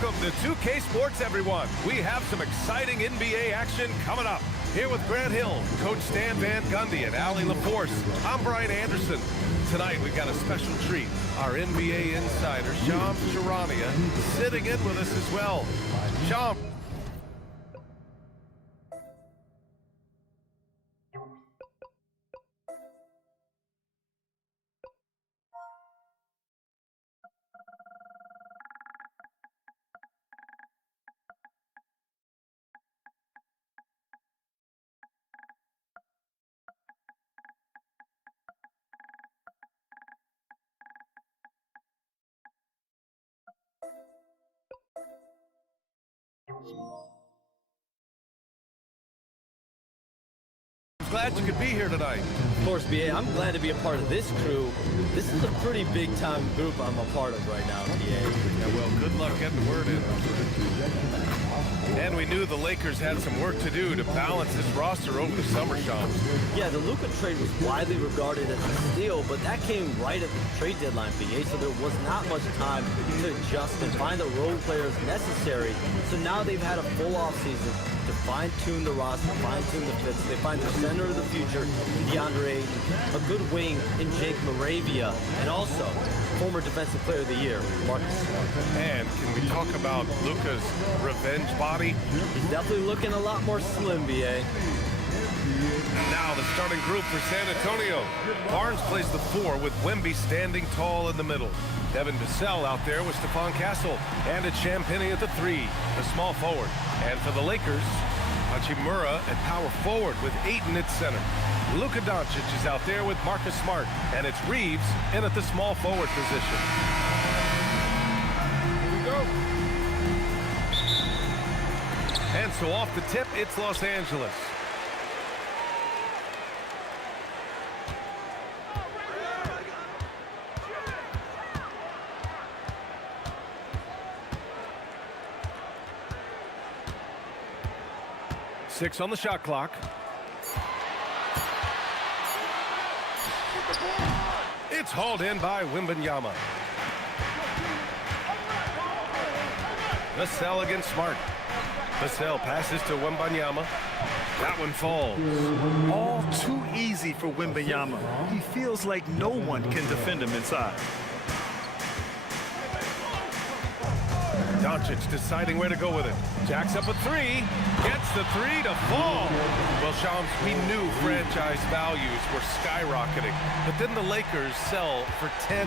Welcome to 2K Sports, everyone. We have some exciting NBA action coming up. Here with Grant Hill, Coach Stan Van Gundy, and Allie LaForce. I'm Brian Anderson. Tonight, we've got a special treat. Our NBA insider, Shams Charania, sitting in with us as well. Shams. Glad you could be here tonight. Of course, BA, I'm glad to be a part of this crew. This is a pretty big-time group I'm a part of right now, BA. Yeah, well, good luck getting the word in. And we knew the Lakers had some work to do to balance this roster over the summer, Shams. Yeah, the Luka trade was widely regarded as a steal, but that came right at the trade deadline, BA, so there was not much time to adjust and find the role players necessary. So now they've had a full offseason to fine-tune the roster, fine-tune the fits. They find their center of the future, DeAndre Ayton, a good wing in Jake Moravia, and also former Defensive Player of the Year, Marcus Smart. And can we talk about Luka's revenge body? He's definitely looking a lot more slim, BA. And now the starting group for San Antonio. Barnes plays the 4 with Wemby standing tall in the middle. Devin Vassell out there with Stephon Castle. And it's Champagnie at the 3, the small forward. And for the Lakers, Hachimura at power forward with Ayton at center. Luka Doncic is out there with Marcus Smart. And it's Reaves in at the small forward position. Here we go. And so off the tip, it's Los Angeles. Six on the shot clock. It's hauled in by Wembanyama. Vassell against Smart. Vassell passes to Wembanyama. That one falls. All too easy for Wembanyama. He feels like no one can defend him inside. Doncic deciding where to go with it. Jacks up a 3. Gets the 3 to fall. Well, Shams, we knew franchise values were skyrocketing. But then the Lakers sell for $10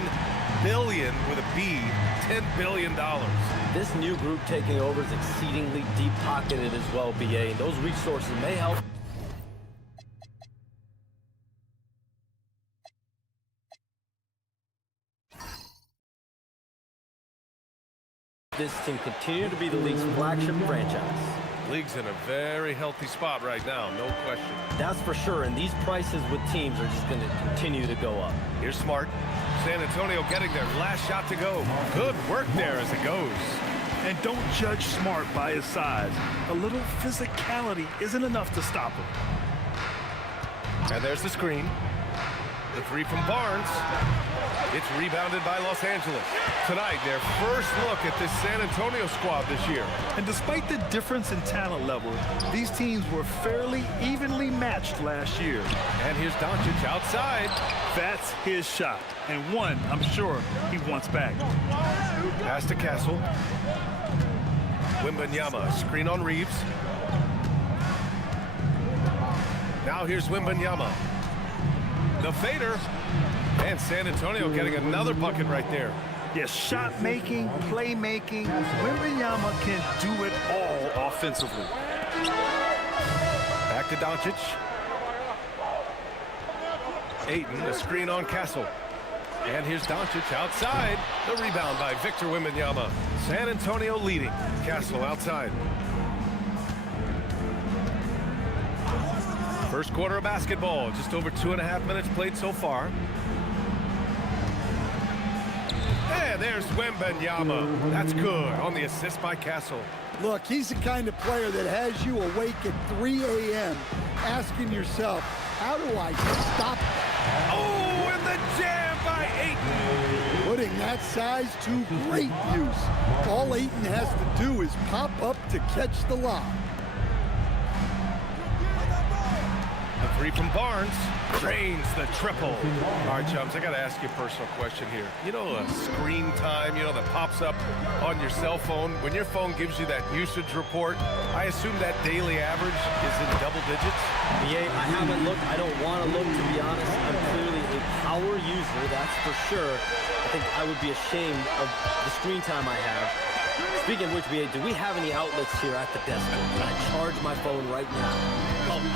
billion with a B, $10 billion. This new group taking over is exceedingly deep-pocketed as well, BA. And those resources may help. This team continue to be the league's flagship franchise. League's in a very healthy spot right now, no question. That's for sure, and these prices with teams are just going to continue to go up. Here's Smart. San Antonio getting their last shot to go. Good work there as it goes. And don't judge Smart by his size. A little physicality isn't enough to stop him. And there's the screen. The 3 from Barnes. It's rebounded by Los Angeles. Tonight, their first look at this San Antonio squad this year. And despite the difference in talent level, these teams were fairly evenly matched last year. And here's Doncic outside. That's his shot, and one I'm sure he wants back. Pass to Castle. Wembanyama, screen on Reaves. Now here's Wembanyama. The fader. And San Antonio getting another bucket right there. Yes, shot making, playmaking. Wembanyama can do it all offensively. Back to Doncic. Ayton, the screen on Castle. And here's Doncic outside. The rebound by Victor Wembanyama. San Antonio leading. Castle outside. First quarter of basketball. Just over 2.5 minutes played so far. And there's Wembanyama. That's good on the assist by Castle. Look, he's the kind of player that has you awake at 3 a.m. asking yourself, how do I stop that? Oh, and the jam by Ayton. Putting putting that size to great use. All Ayton has to do is pop up to catch the lob. The three from Barnes drains the triple. All right, chums, I got to ask you a personal question here. You know, screen time, that pops up on your cell phone. When your phone gives you that usage report, I assume that daily average is in double digits? Yeah, I haven't looked. I don't want to look, to be honest. I'm clearly a power user, that's for sure. I think I would be ashamed of the screen time I have. Speaking of which, BA, do we have any outlets here at the desk? Can I charge my phone right now?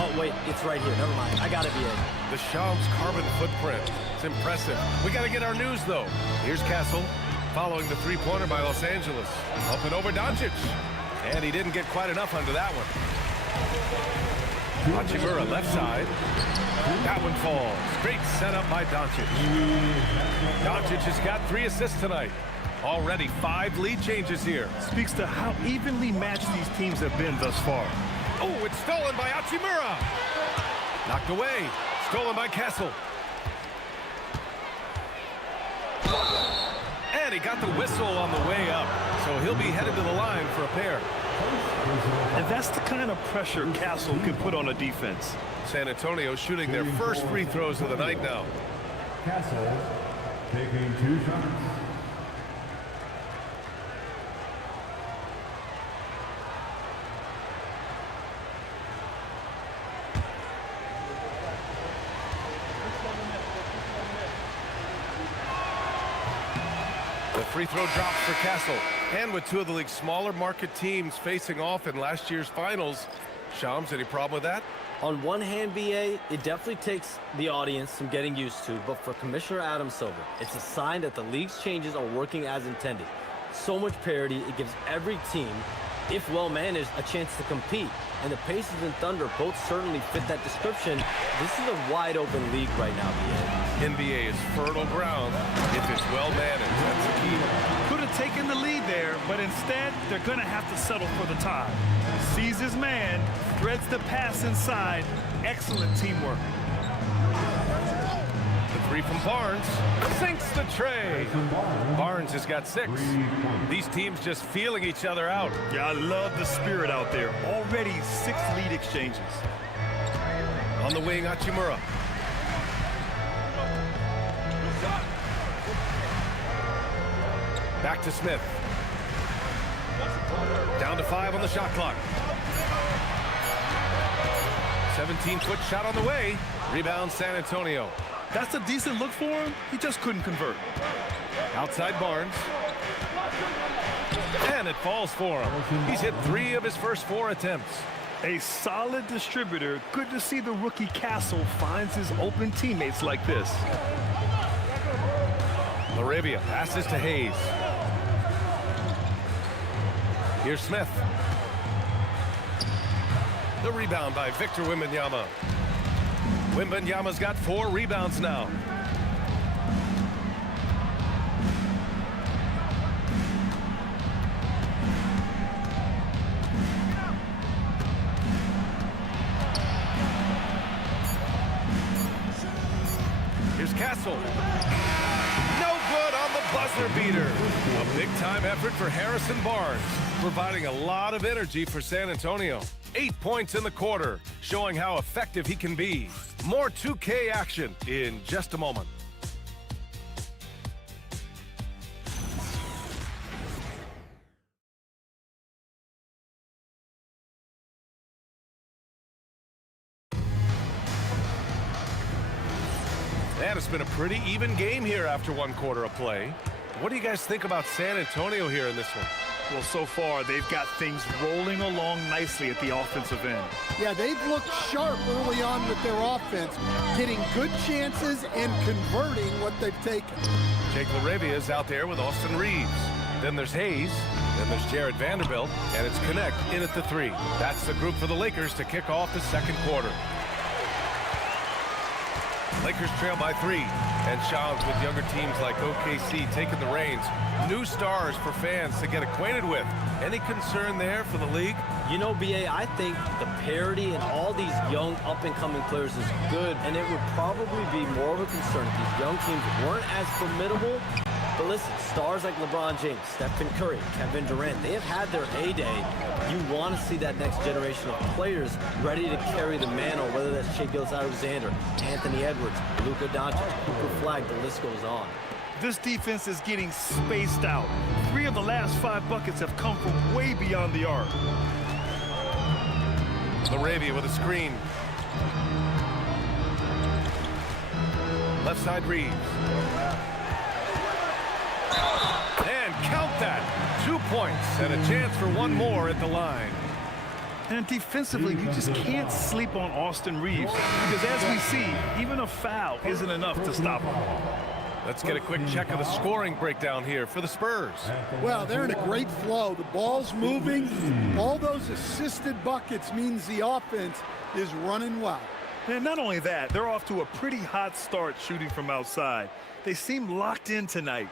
Oh, wait, it's right here. Never mind. I got it, BA. The Shams carbon footprint. It's impressive. We got to get our news, though. Here's Castle, following the three-pointer by Los Angeles. Up and over Doncic. And he didn't get quite enough under that one. Hachimura left side. That one falls. Great setup by Doncic. Doncic has got 3 assists tonight. Already 5 lead changes here. Speaks to how evenly matched these teams have been thus far. Oh, it's stolen by Hachimura. Knocked away. Stolen by Castle. And he got the whistle on the way up. So he'll be headed to the line for a pair. And that's the kind of pressure Castle can put on a defense. San Antonio shooting their first free throws of the night now. Castle taking 2 shots. The free throw drops for Castle. And with 2 of the league's smaller market teams facing off in last year's finals, Shams, any problem with that? On one hand, BA, it definitely takes the audience some getting used to, but for Commissioner Adam Silver, it's a sign that the league's changes are working as intended. So much parity, it gives every team, if well managed, a chance to compete. And the Pacers and Thunder both certainly fit that description. This is a wide open league right now, BA. NBA is fertile ground if it's well managed. That's the key. Could have taken the lead there, but instead, they're going to have to settle for the tie. Sees his man, threads the pass inside. Excellent teamwork. The three from Barnes sinks the tray. Barnes has got 6. These teams just feeling each other out. Yeah, I love the spirit out there. Already 6 lead exchanges. On the wing, Hachimura. Back to Smith. Down to 5 on the shot clock. 17-foot shot on the way. Rebound San Antonio. That's a decent look for him. He just couldn't convert. Outside Barnes. And it falls for him. He's hit 3 of his first 4 attempts. A solid distributor. Good to see the rookie Castle finds his open teammates like this. Laravia passes to Hayes. Here's Smith. The rebound by Victor Wembanyama. Wembanyama's got 4 rebounds now. Here's Castle. No good on the buzzer beater. A big-time effort for Harrison Barnes, providing a lot of energy for San Antonio. 8 points in the quarter, showing how effective he can be. More 2K action in just a moment. And it's been a pretty even game here after 1 quarter of play. What do you guys think about San Antonio here in this one? Well, so far, they've got things rolling along nicely at the offensive end. Yeah, they've looked sharp early on with their offense, getting good chances and converting what they've taken. Jake Laravia is out there with Austin Reaves. Then there's Hayes. Then there's Jared Vanderbilt. And it's Connect in at the 3. That's the group for the Lakers to kick off the 2nd quarter. Lakers trail by 3. And Shams with younger teams like OKC taking the reins. New stars for fans to get acquainted with. Any concern there for the league? You know, BA, I think the parity in all these young up-and-coming players is good, and it would probably be more of a concern if these young teams weren't as formidable, But listen, stars like LeBron James, Stephen Curry, Kevin Durant, they have had their heyday. You want to see that next generation of players ready to carry the mantle, whether that's Shai Gilgeous-Alexander, Anthony Edwards, Luka Doncic, Cooper Flag, the list goes on. This defense is getting spaced out. 3 of the last 5 buckets have come from way beyond the arc. Arabia with a screen. Left side Reaves. And count that. 2 points and a chance for one more at the line. And defensively, you just can't sleep on Austin Reaves because as we see, even a foul isn't enough to stop him. Let's get a quick check of the scoring breakdown here for the Spurs. Well, they're in a great flow. The ball's moving. All those assisted buckets means the offense is running well. And not only that, they're off to a pretty hot start shooting from outside. They seem locked in tonight.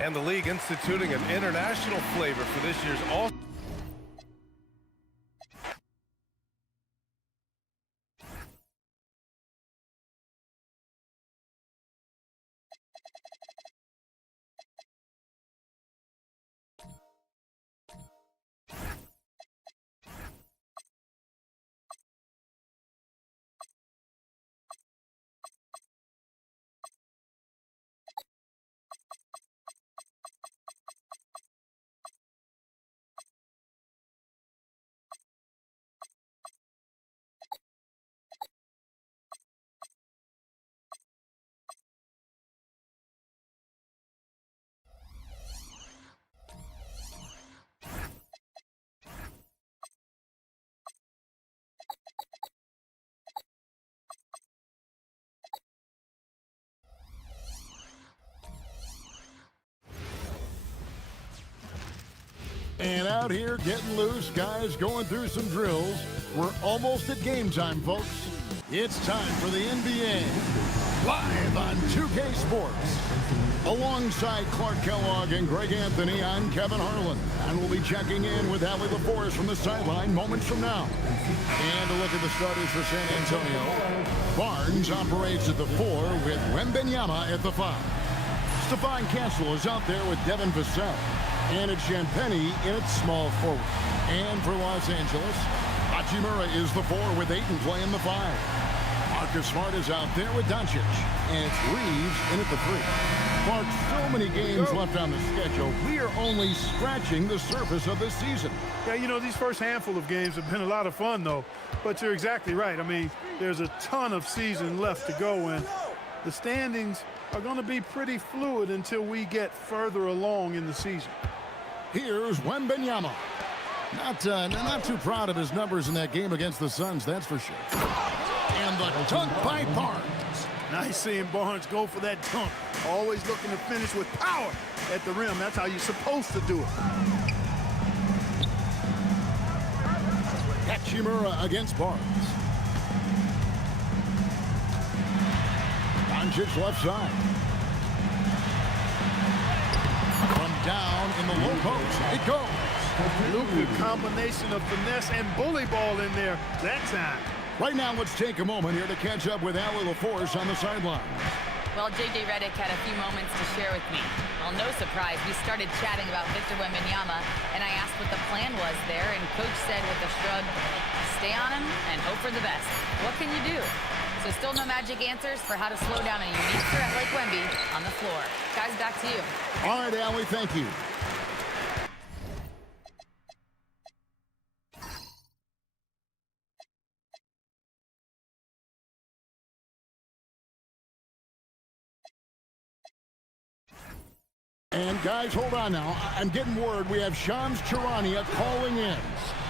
And the league instituting an international flavor for this year's All. And out here getting loose, guys going through some drills. We're almost at game time, folks. It's time for the NBA, live on 2K Sports. Alongside Clark Kellogg and Greg Anthony, I'm Kevin Harlan. And we'll be checking in with Allie LaForest from the sideline moments from now. And a look at the starters for San Antonio. Barnes operates at the 4 with Wembanyama at the 5. Stephon Castle is out there with Devin Vassell. And it's Champagnie in its small forward. And for Los Angeles, Hachimura is the 4 with Ayton playing the 5. Marcus Smart is out there with Doncic. And it's Reaves in at the 3. Clark, so many games left on the schedule. We are only scratching the surface of this season. Yeah, you know, these first handful of games have been a lot of fun, though. But you're exactly right. I mean, there's a ton of season left to go, and the standings are going to be pretty fluid until we get further along in the season. Here's Wembanyama. Not too proud of his numbers in that game against the Suns, that's for sure. And the dunk by Barnes. Nice seeing Barnes go for that dunk. Always looking to finish with power at the rim. That's how you're supposed to do it. Hachimura against Barnes. Doncic left side. From down in the low post, it goes. Luka, combination of finesse and bully ball in there that time. Right now, let's take a moment here to catch up with Allie LaForest on the sideline. Well, JJ Redick had a few moments to share with me. Well, no surprise, we started chatting about Victor Wembanyama, and I asked what the plan was there, and Coach said with a shrug, stay on him and hope for the best. What can you do? So still no magic answers for how to slow down a unique threat like Wemby on the floor. Guys, back to you. All right, Allie, thank you. And guys, hold on now. I'm getting word we have Shams Charania calling in.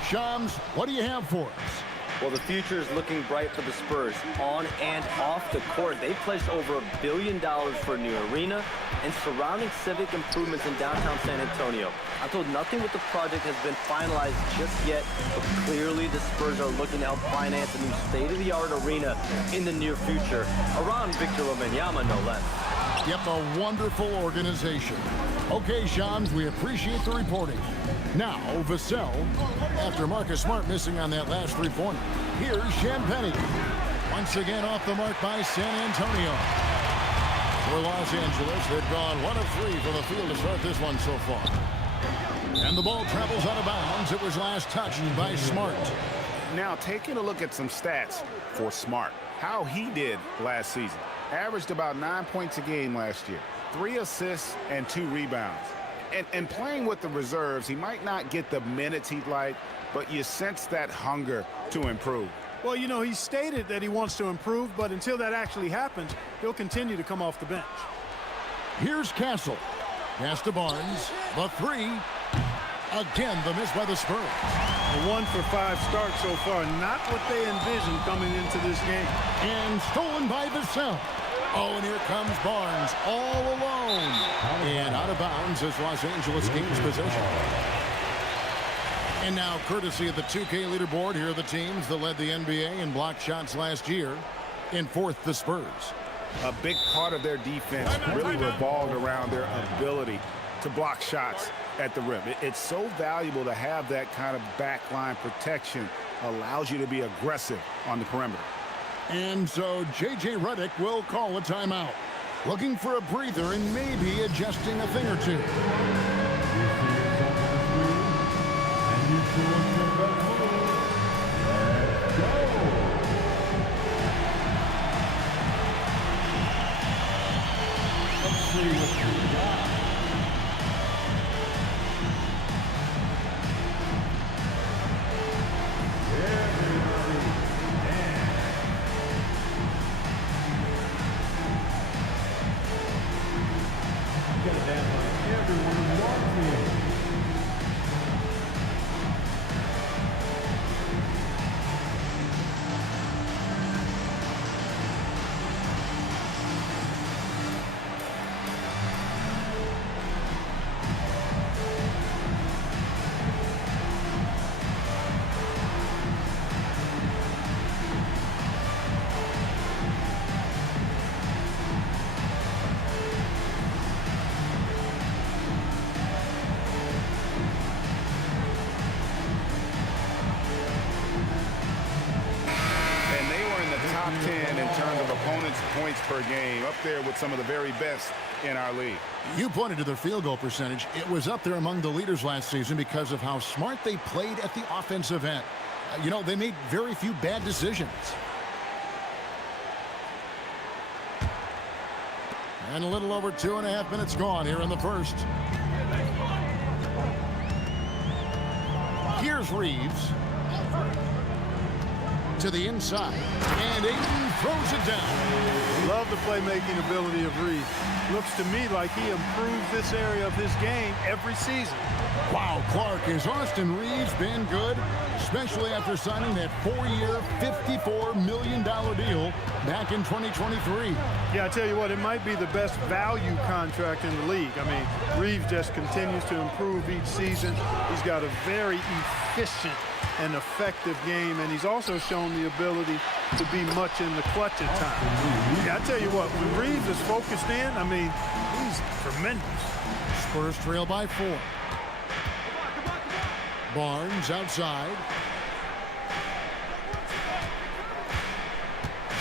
Shams, what do you have for us? Well, the future is looking bright for the Spurs on and off the court. They pledged over $1 billion for a new arena and surrounding civic improvements in downtown San Antonio. I'm told nothing with the project has been finalized just yet, but clearly the Spurs are looking to help finance a new state-of-the-art arena in the near future around Victor Wembanyama, no less. Yep, a wonderful organization. Okay, Shams, we appreciate the reporting. Now, Vassell, after Marcus Smart missing on that last three-pointer. Here's Champagnie. Once again off the mark by San Antonio. for Los Angeles. They've gone 1 of 3 from the field to start this one so far. And the ball travels out of bounds. It was last touched by Smart. Now, taking a look at some stats for Smart, how he did last season. Averaged about 9 points a game last year, 3 assists and 2 rebounds. And playing with the reserves, he might not get the minutes he'd like, but you sense that hunger to improve. Well, you know, he stated that he wants to improve, but until that actually happens, he'll continue to come off the bench. Here's Castle. Pass to Barnes. The 3. Again, the miss by the Spurs. A 1 for 5 start so far. Not what they envisioned coming into this game. And stolen by Vassell. Oh, and here comes Barnes all alone. And out of bounds as Los Angeles gains possession. And now, courtesy of the 2K leaderboard, here are the teams that led the NBA in block shots last year. In 4th, the Spurs. A big part of their defense really revolved around their ability to block shots at the rim. It's so valuable to have that kind of backline protection. Allows you to be aggressive on the perimeter. And so JJ Redick will call a timeout. Looking for a breather and maybe adjusting a thing or two. Let's see what you got. Top 10 in terms of opponents' points per game, up there with some of the very best in our league. You pointed to their field goal percentage. It was up there among the leaders last season because of how smart they played at the offensive end. You know, they made very few bad decisions. And a little over 2.5 minutes gone here in the first. Here's Reaves. To the inside, and Ayton throws it down. Love the playmaking ability of Reaves. Looks to me like he improves this area of his game every season. Wow, Clark, has Austin Reaves been good, especially after signing that 4-year, $54 million deal back in 2023? Yeah, I tell you what, it might be the best value contract in the league. I mean, Reaves just continues to improve each season. He's got a very efficient and effective game, and he's also shown the ability to be much in the clutch at times. Yeah, I tell you what, when Reaves is focused in, I mean, he's tremendous. Spurs trail by 4. Barnes outside.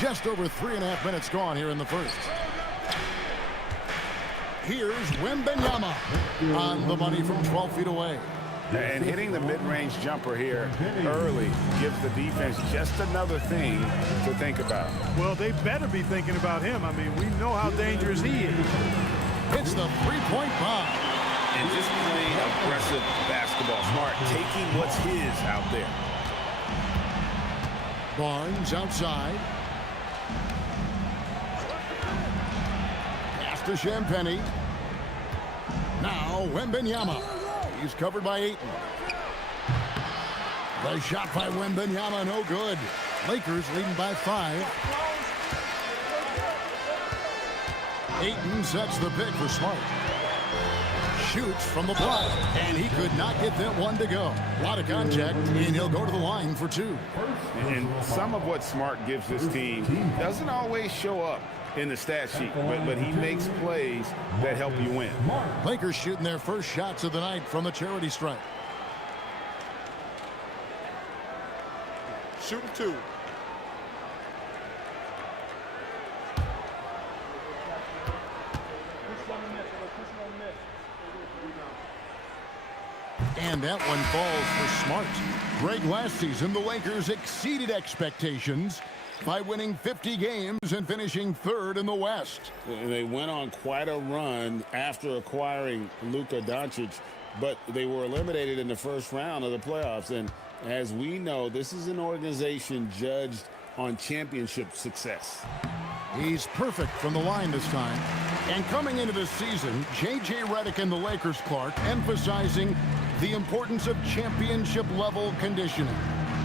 Just over 3.5 minutes gone here in the first. Here's Wembanyama on the money from 12 feet away. And hitting the mid-range jumper here early gives the defense just another thing to think about. Well, they better be thinking about him. I mean, we know how dangerous he is. It's the three-point bomb. And just playing aggressive basketball. Smart, taking what's his out there. Barnes outside. Pass to Champagny. Now Wembanyama. He's covered by Ayton. The shot by Wembanyama, no good. Lakers leading by 5. Ayton sets the pick for Smart. Shoots from the block, and he could not get that one to go. A lot of contact, and he'll go to the line for 2. And some of what Smart gives this team doesn't always show up in the stat sheet, but he makes plays that help you win. Lakers shooting their first shots of the night from the charity stripe. Shooting 2. And that one falls for Smart. Greg, last season, the Lakers exceeded expectations by winning 50 games and finishing third in the West. They went on quite a run after acquiring Luka Doncic, but they were eliminated in the first round of the playoffs. And as we know, this is an organization judged on championship success. He's perfect from the line this time. And coming into this season, JJ Redick and the Lakers, Clark, emphasizing the importance of championship-level conditioning.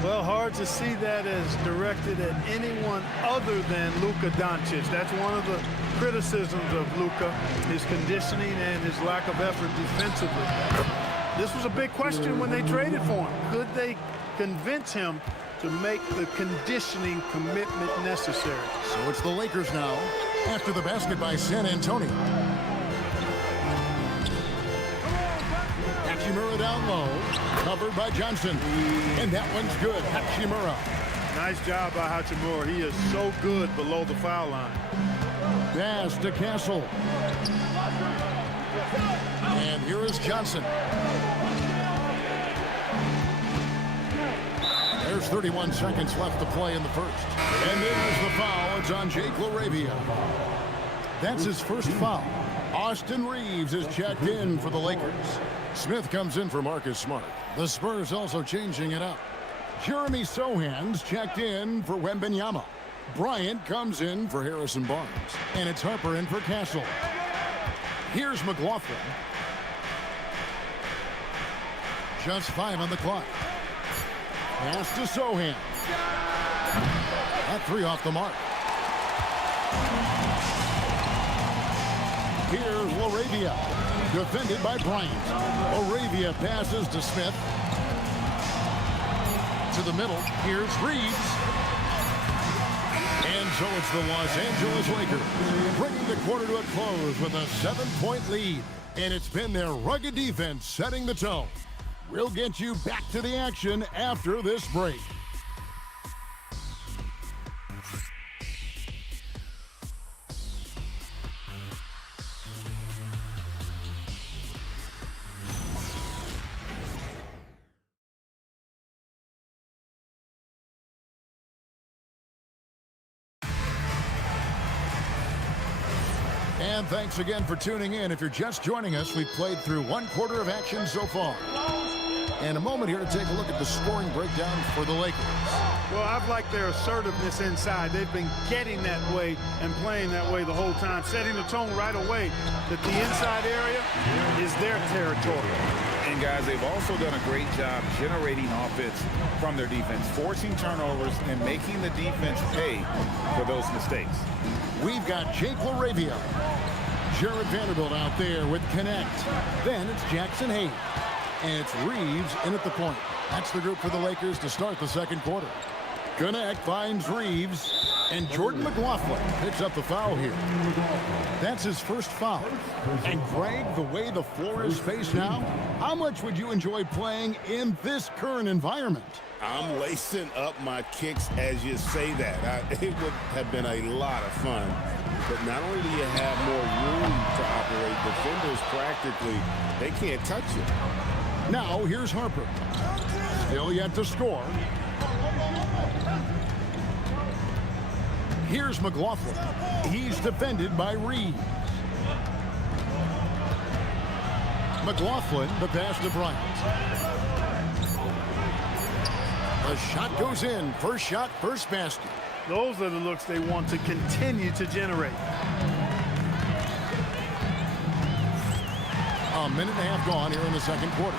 Well, hard to see that as directed at anyone other than Luka Doncic. That's one of the criticisms of Luka, his conditioning and his lack of effort defensively. This was a big question when they traded for him. Could they convince him to make the conditioning commitment necessary? So it's the Lakers now after the basket by San Antonio. Hachimura down low, covered by Johnson. And that one's good. Hachimura. Nice job by Hachimura. He is so good below the foul line. Pass to Castle. And here is Johnson. There's 31 seconds left to play in the first. And there's the foul. It's on Jake LaRavia. That's his first foul. Austin Reaves is checked in for the Lakers. Smith comes in for Marcus Smart. The Spurs also changing it up. Jeremy Sohan's checked in for Wembanyama. Bryant comes in for Harrison Barnes. And it's Harper in for Castle. Here's McLaughlin. Just 5 on the clock. Pass to Sohan. That 3 off the mark. Here's LaRavia. Defended by Bryant. LaRavia passes to Smith. To the middle. Here's Reaves. And so it's the Los Angeles Lakers bringing the quarter to a close with a 7-point lead. And it's been their rugged defense setting the tone. We'll get you back to the action after this break. And thanks again for tuning in. If you're just joining us, we've played through 1 quarter of action so far. And a moment here to take a look at the scoring breakdown for the Lakers. Well, I've liked their assertiveness inside. They've been getting that way and playing that way the whole time, setting the tone right away that the inside area is their territory. And guys, they've also done a great job generating offense from their defense, forcing turnovers and making the defense pay for those mistakes. We've got Jake LaRavia. Jared Vanderbilt out there with Connect. Then it's Jackson Hayes. And it's Reaves in at the point. That's the group for the Lakers to start the second quarter. Connect finds Reaves. And Jordan McLaughlin picks up the foul here. That's his first foul. And Greg, the way the floor is spaced now, how much would you enjoy playing in this current environment? I'm lacing up my kicks as you say that. It would have been a lot of fun. But not only do you have more room to operate, defenders practically, they can't touch it. Now here's Harper. Still yet to score. Here's McLaughlin. He's defended by Reaves. McLaughlin, the pass to Bryant. The shot goes in. First shot, first basket. Those are the looks they want to continue to generate. A minute and a half gone here in the second quarter.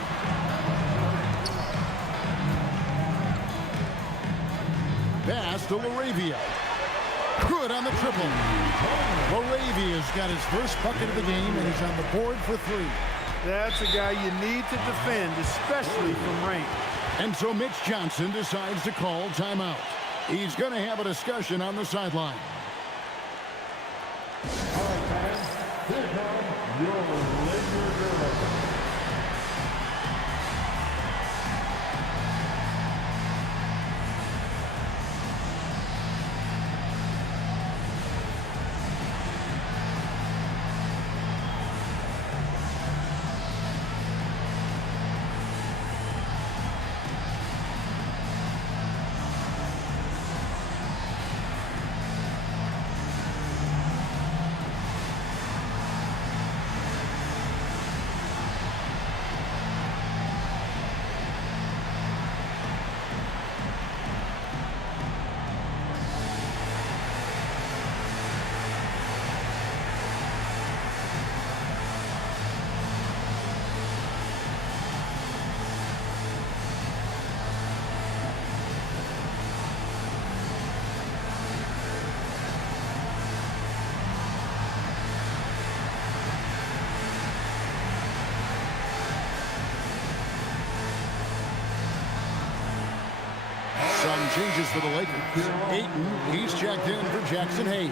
Pass to LaRavia. Good on the triple. LaRavia's got his first bucket of the game, and he's on the board for 3. That's a guy you need to defend, especially from range. And so Mitch Johnson decides to call timeout. He's going to have a discussion on the sideline. All right, fans, here comes your Lakers director. some changes for the Lakers. Ayton, he's checked in for Jackson Hayes.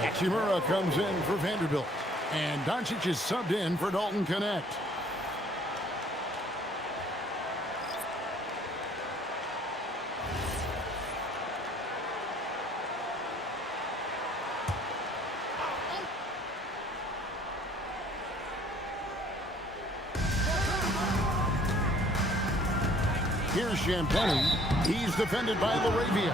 Hachimura comes in for Vanderbilt. And Doncic is subbed in for Dalton Connect. Here's Champagne. He's defended by Laravia.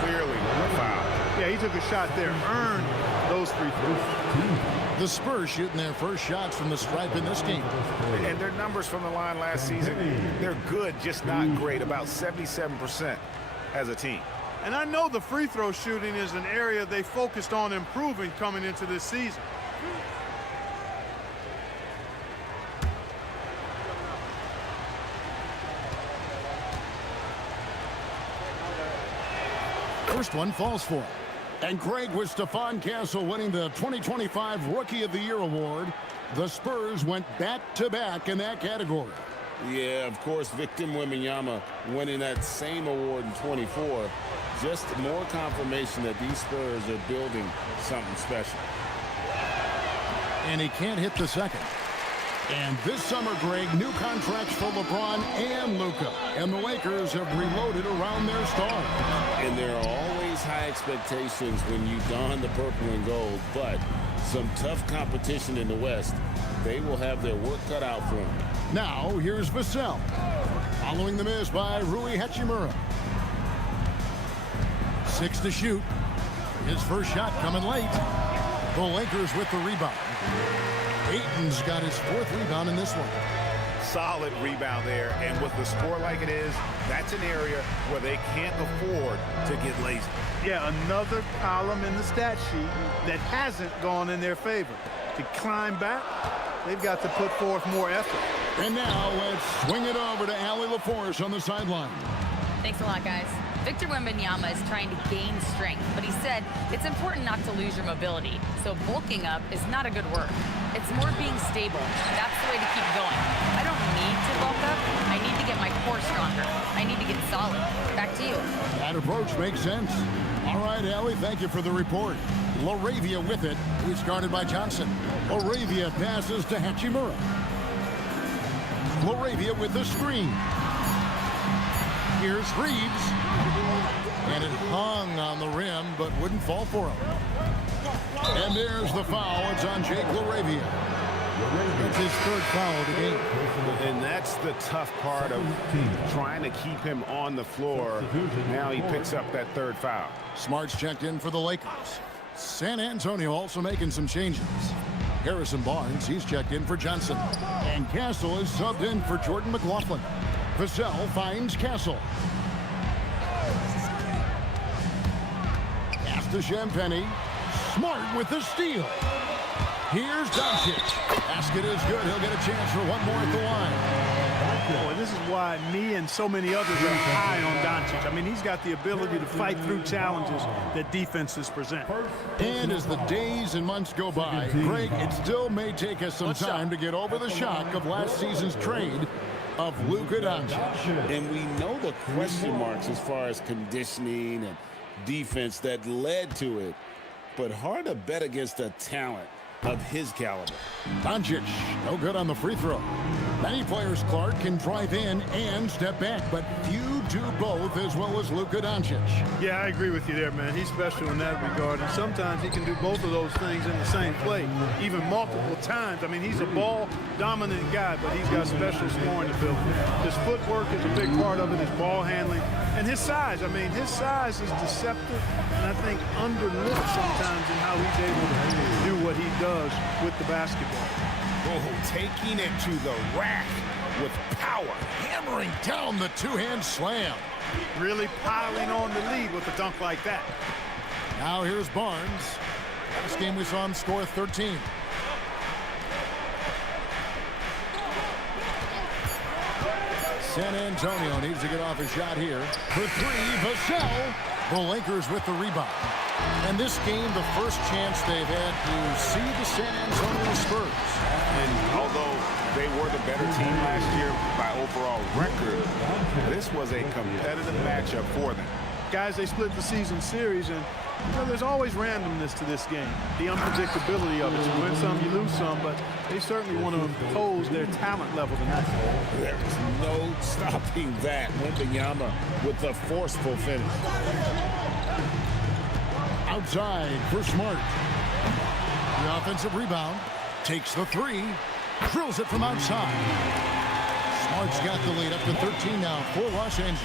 Clearly a foul. Yeah, he took a shot there, earned those free throws. The Spurs shooting their first shots from the stripe in this game. And their numbers from the line last season, they're good, just not great, about 77% as a team. And I know the free throw shooting is an area they focused on improving coming into this season. First one falls for him. And Greg, with Stephon Castle winning the 2025 Rookie of the Year award, the Spurs went back-to-back in that category. Yeah, of course, Victor Wembanyama winning that same award in 24. Just more confirmation that these Spurs are building something special. And he can't hit the second. And this summer, Greg, new contracts for LeBron and Luka. And the Lakers have reloaded around their stars. And there are always high expectations when you don the purple and gold, but some tough competition in the West. They will have their work cut out for them. Now, here's Vassell. Following the miss by Rui Hachimura. 6 to shoot. His first shot coming late. The Lakers with the rebound. Ayton's got his 4th rebound in this one. Solid rebound there, and with the score like it is, that's an area where they can't afford to get lazy. Yeah, another column in the stat sheet that hasn't gone in their favor. To climb back, they've got to put forth more effort. And now let's swing it over to Allie LaForce on the sideline. Thanks a lot, guys. Victor Wembanyama is trying to gain strength, but he said it's important not to lose your mobility. So bulking up is not a good word. It's more being stable. That's the way to keep going. I don't need to bulk up. I need to get my core stronger. I need to get solid. Back to you. That approach makes sense. All right, Allie, thank you for the report. Laravia with it. He's guarded by Johnson. Laravia passes to Hachimura. Laravia with the screen. Here's Reaves. And it hung on the rim, but wouldn't fall for him. And there's the foul. It's on Jake Laravia. It's his 3rd foul of the game. And that's the tough part of trying to keep him on the floor. Now he picks up that 3rd foul. Smart's checked in for the Lakers. San Antonio also making some changes. Harrison Barnes, he's checked in for Johnson. And Castle is subbed in for Jordan McLaughlin. Vassell finds Castle. Pass to Champagne. Smart with the steal. Here's Doncic. Basket is good. He'll get a chance for one more at the line. Boy, this is why me and so many others are high on Doncic. I mean, he's got the ability to fight through challenges that defenses present. And as the days and months go by, Greg, it still may take us some time to get over the shock of last season's trade of Luka Doncic. And we know the question marks as far as conditioning and defense that led to it, but hard to bet against the talent of his caliber. Doncic, no good on the free throw. Many players, Clark, can drive in and step back, but few do both as well as Luka Doncic. Yeah, I agree with you there, man. He's special in that regard, and sometimes he can do both of those things in the same play, even multiple times. I mean, he's a ball-dominant guy, but he's got special scoring ability. His footwork is a big part of it, his ball handling, and his size. I mean, his size is deceptive, and I think underlooked sometimes in how he's able to do what he does with the basketball. Oh, taking it to the rack with power. Hammering down the two-hand slam. Really piling on the lead with a dunk like that. Now here's Barnes. Last game we saw him score 13. San Antonio needs to get off a shot here. For 3, Vassell. The Lakers with the rebound. And this game, the first chance they've had to see the San Antonio Spurs. And although they were the better team last year by overall record, this was a competitive matchup for them. Guys, they split the season series, and there's always randomness to this game. The unpredictability of it. You win some, you lose some, but they certainly want to impose their talent level tonight. There's no stopping that. Wembanyama with the forceful finish. Outside for Smart. The offensive rebound. Takes the three. Drills it from outside. Smart's got the lead up to 13 now for Los Angeles.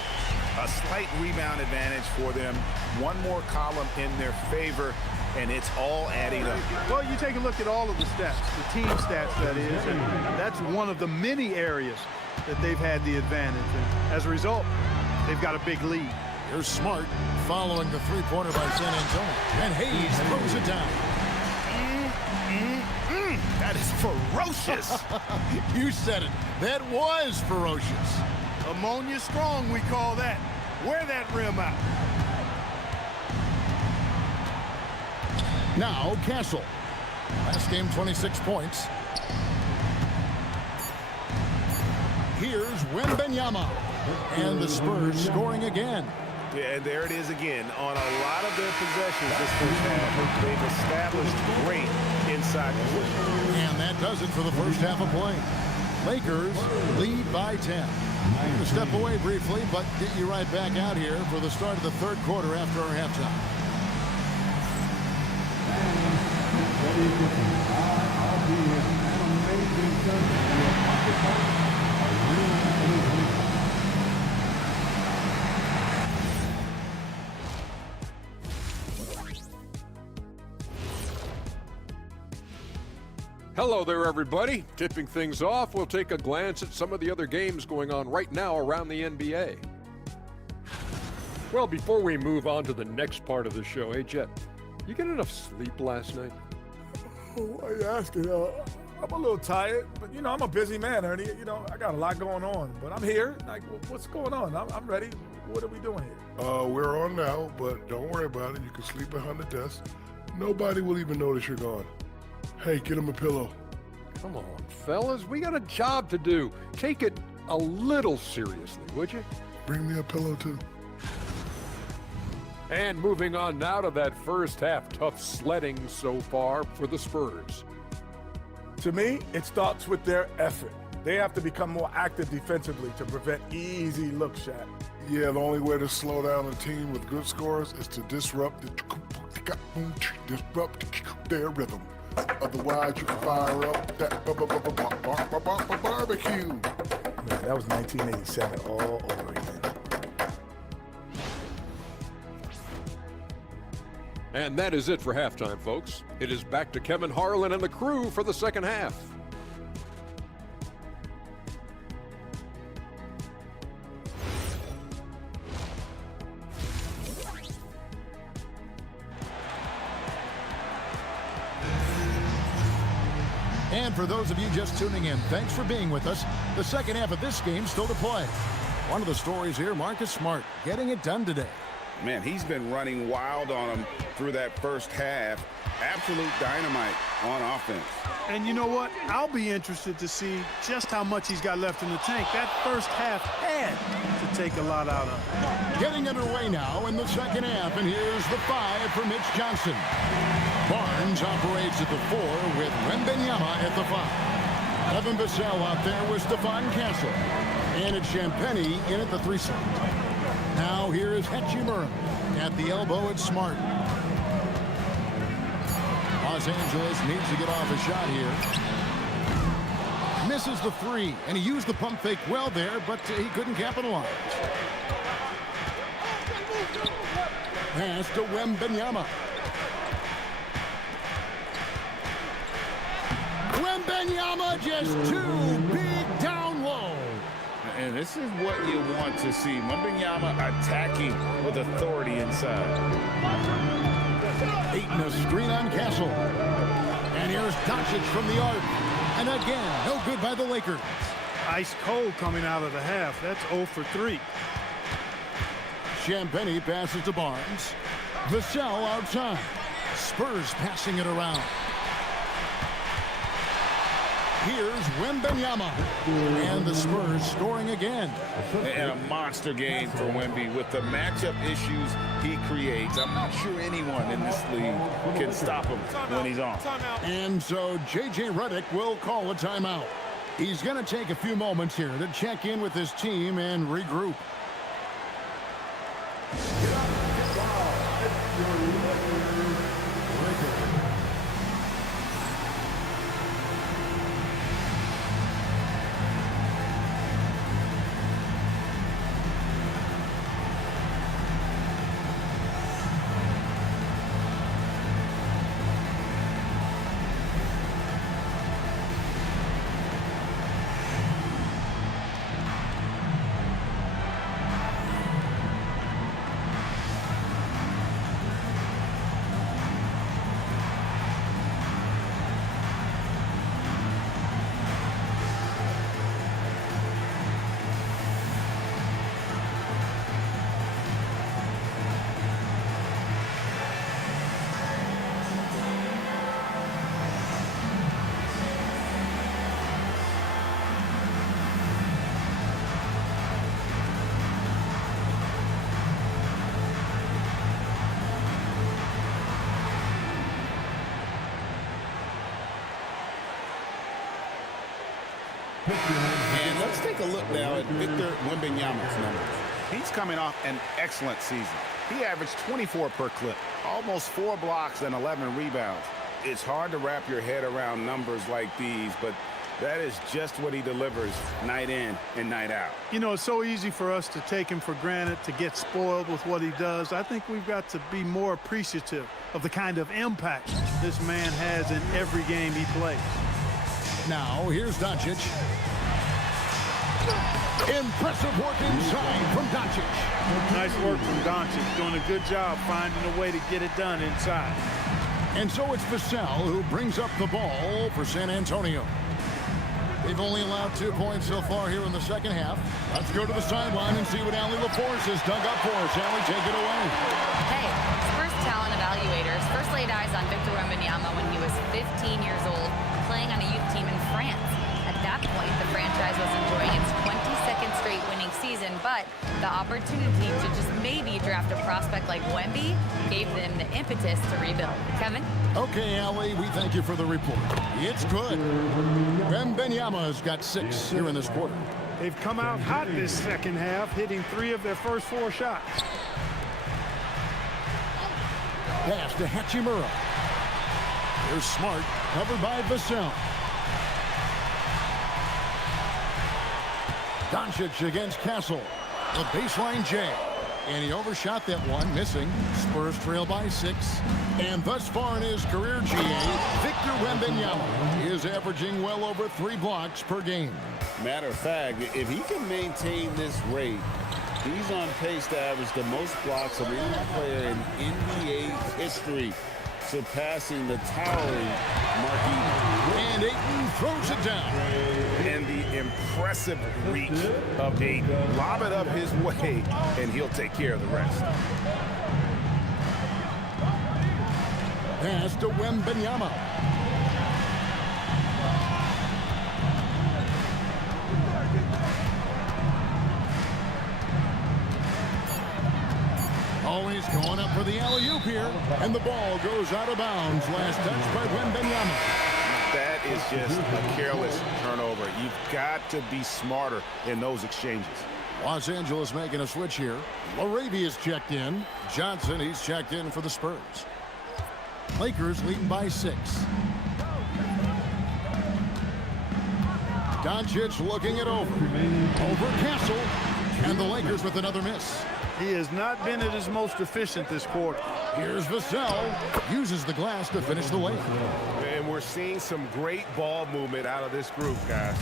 A slight rebound advantage for them. One more column in their favor, and it's all adding up. Well, you take a look at all of the stats, the team stats, that is, and that's one of the many areas that they've had the advantage. And as a result, they've got a big lead. Here's Smart following the three-pointer by San Antonio. And Hayes throws it down. That is ferocious. You said it. That was ferocious. Ammonia strong, we call that. Wear that rim out. Now Castle. Last game, 26 points. Here's Wembanyama. And the Spurs scoring again. Yeah, and there it is again. On a lot of their possessions this first half, they've established great inside position. And that does it for the first half of play. Lakers lead by 10. I'm going to step away briefly, but get you right back out here for the start of the third quarter after our halftime. Hello there, everybody. Tipping things off, we'll take a glance at some of the other games going on right now around the NBA. Well, before we move on to the next part of the show, hey, Jet, you get enough sleep last night? Oh, why are you asking? I'm a little tired, but, I'm a busy man, Ernie. I got a lot going on, but I'm here. Like, what's going on? I'm ready. What are we doing here? We're on now, but don't worry about it. You can sleep behind the desk. Nobody will even notice you're gone. Hey, get him a pillow. Come on, fellas. We got a job to do. Take it a little seriously, would you? Bring me a pillow, too. And moving on now to that first half. Tough sledding so far for the Spurs. To me, it starts with their effort. They have to become more active defensively to prevent easy look shots. Yeah, the only way to slow down a team with good scores is to disrupt their rhythm. Otherwise, you can fire up that barbecue. Man, that was 1987 all over again. And that is it for halftime, folks. It is back to Kevin Harlan and the crew for the second half. And for those of you just tuning in, thanks for being with us. The second half of this game still to play. One of the stories here, Marcus Smart getting it done today. Man, he's been running wild on him through that first half. Absolute dynamite on offense. And you know what? I'll be interested to see just how much he's got left in the tank. That first half had to take a lot out of him. Getting underway now in the second half, and here's the 5 for Mitch Johnson. Barnes operates at the 4 with Wembanyama at the 5. Evan Vassell out there with Stephon Castle. And it's Champagnie in at the 3 slot. Now here is Hachimura at the elbow at Smart. Los Angeles needs to get off a shot here. Misses the 3, and he used the pump fake well there, but he couldn't capitalize. Pass to Wembanyama. Wembanyama just too big down low. And this is what you want to see. Wembanyama attacking with authority inside. Eating a screen on Castle. And here's Doncic from the arc. And again, no good by the Lakers. Ice cold coming out of the half. That's 0 for 3. Champagnie passes to Barnes. Vassell outside. Spurs passing it around. Here's Wembanyama. And the Spurs scoring again. And a monster game for Wemby with the matchup issues he creates. I'm not sure anyone in this league can stop him when he's on. And so JJ Redick will call a timeout. He's going to take a few moments here to check in with his team and regroup. And let's take a look now at Victor Wembanyama's numbers. He's coming off an excellent season. He averaged 24 per clip, almost 4 blocks and 11 rebounds. It's hard to wrap your head around numbers like these, but that is just what he delivers night in and night out. You know, it's so easy for us to take him for granted, to get spoiled with what he does. I think we've got to be more appreciative of the kind of impact this man has in every game he plays. Now, here's Doncic. Impressive work inside from Doncic. Nice work from Doncic, doing a good job finding a way to get it done inside. And so it's Vassell who brings up the ball for San Antonio. They've only allowed 2 points so far here in the second half. Let's go to the sideline and see what Allie LaForce has dug up for us. Allie, take it away. Hey, Spurs talent evaluators first laid eyes on Victor Wembanyama when he was 15 years old, playing on a youth team in France. At that point, the franchise was enjoying its 22nd straight winning season, but the opportunity to just maybe draft a prospect like Wemby gave them the impetus to rebuild. Kevin? Okay, Allie, we thank you for the report. It's good. Wembanyama's got 6 here in this quarter. They've come out hot this second half, hitting 3 of their first 4 shots. Pass to Hachimura. Here's Smart, covered by Vassell. Doncic against Castle. The baseline J. And he overshot that one, missing. Spurs trail by 6. And thus far in his career, GA, Victor Wembanyama is averaging well over 3 blocks per game. Matter of fact, if he can maintain this rate, he's on pace to average the most blocks of any player in NBA history, surpassing the towering Marquis. And Ayton throws it down. And the impressive reach of Ayton. Lob it up his way, and he'll take care of the rest. Pass to Wembanyama. Always going up for the alley-oop here. And the ball goes out of bounds. Last touch by Wembanyama. That is just a careless turnover. You've got to be smarter in those exchanges. Los Angeles making a switch here. Reaves checked in. Johnson, he's checked in for the Spurs. Lakers leading by 6. Doncic looking it over. Over Castle. And the Lakers with another miss. He has not been at his most efficient this quarter. Here's Vassell. Uses the glass to finish the layup. And we're seeing some great ball movement out of this group, guys.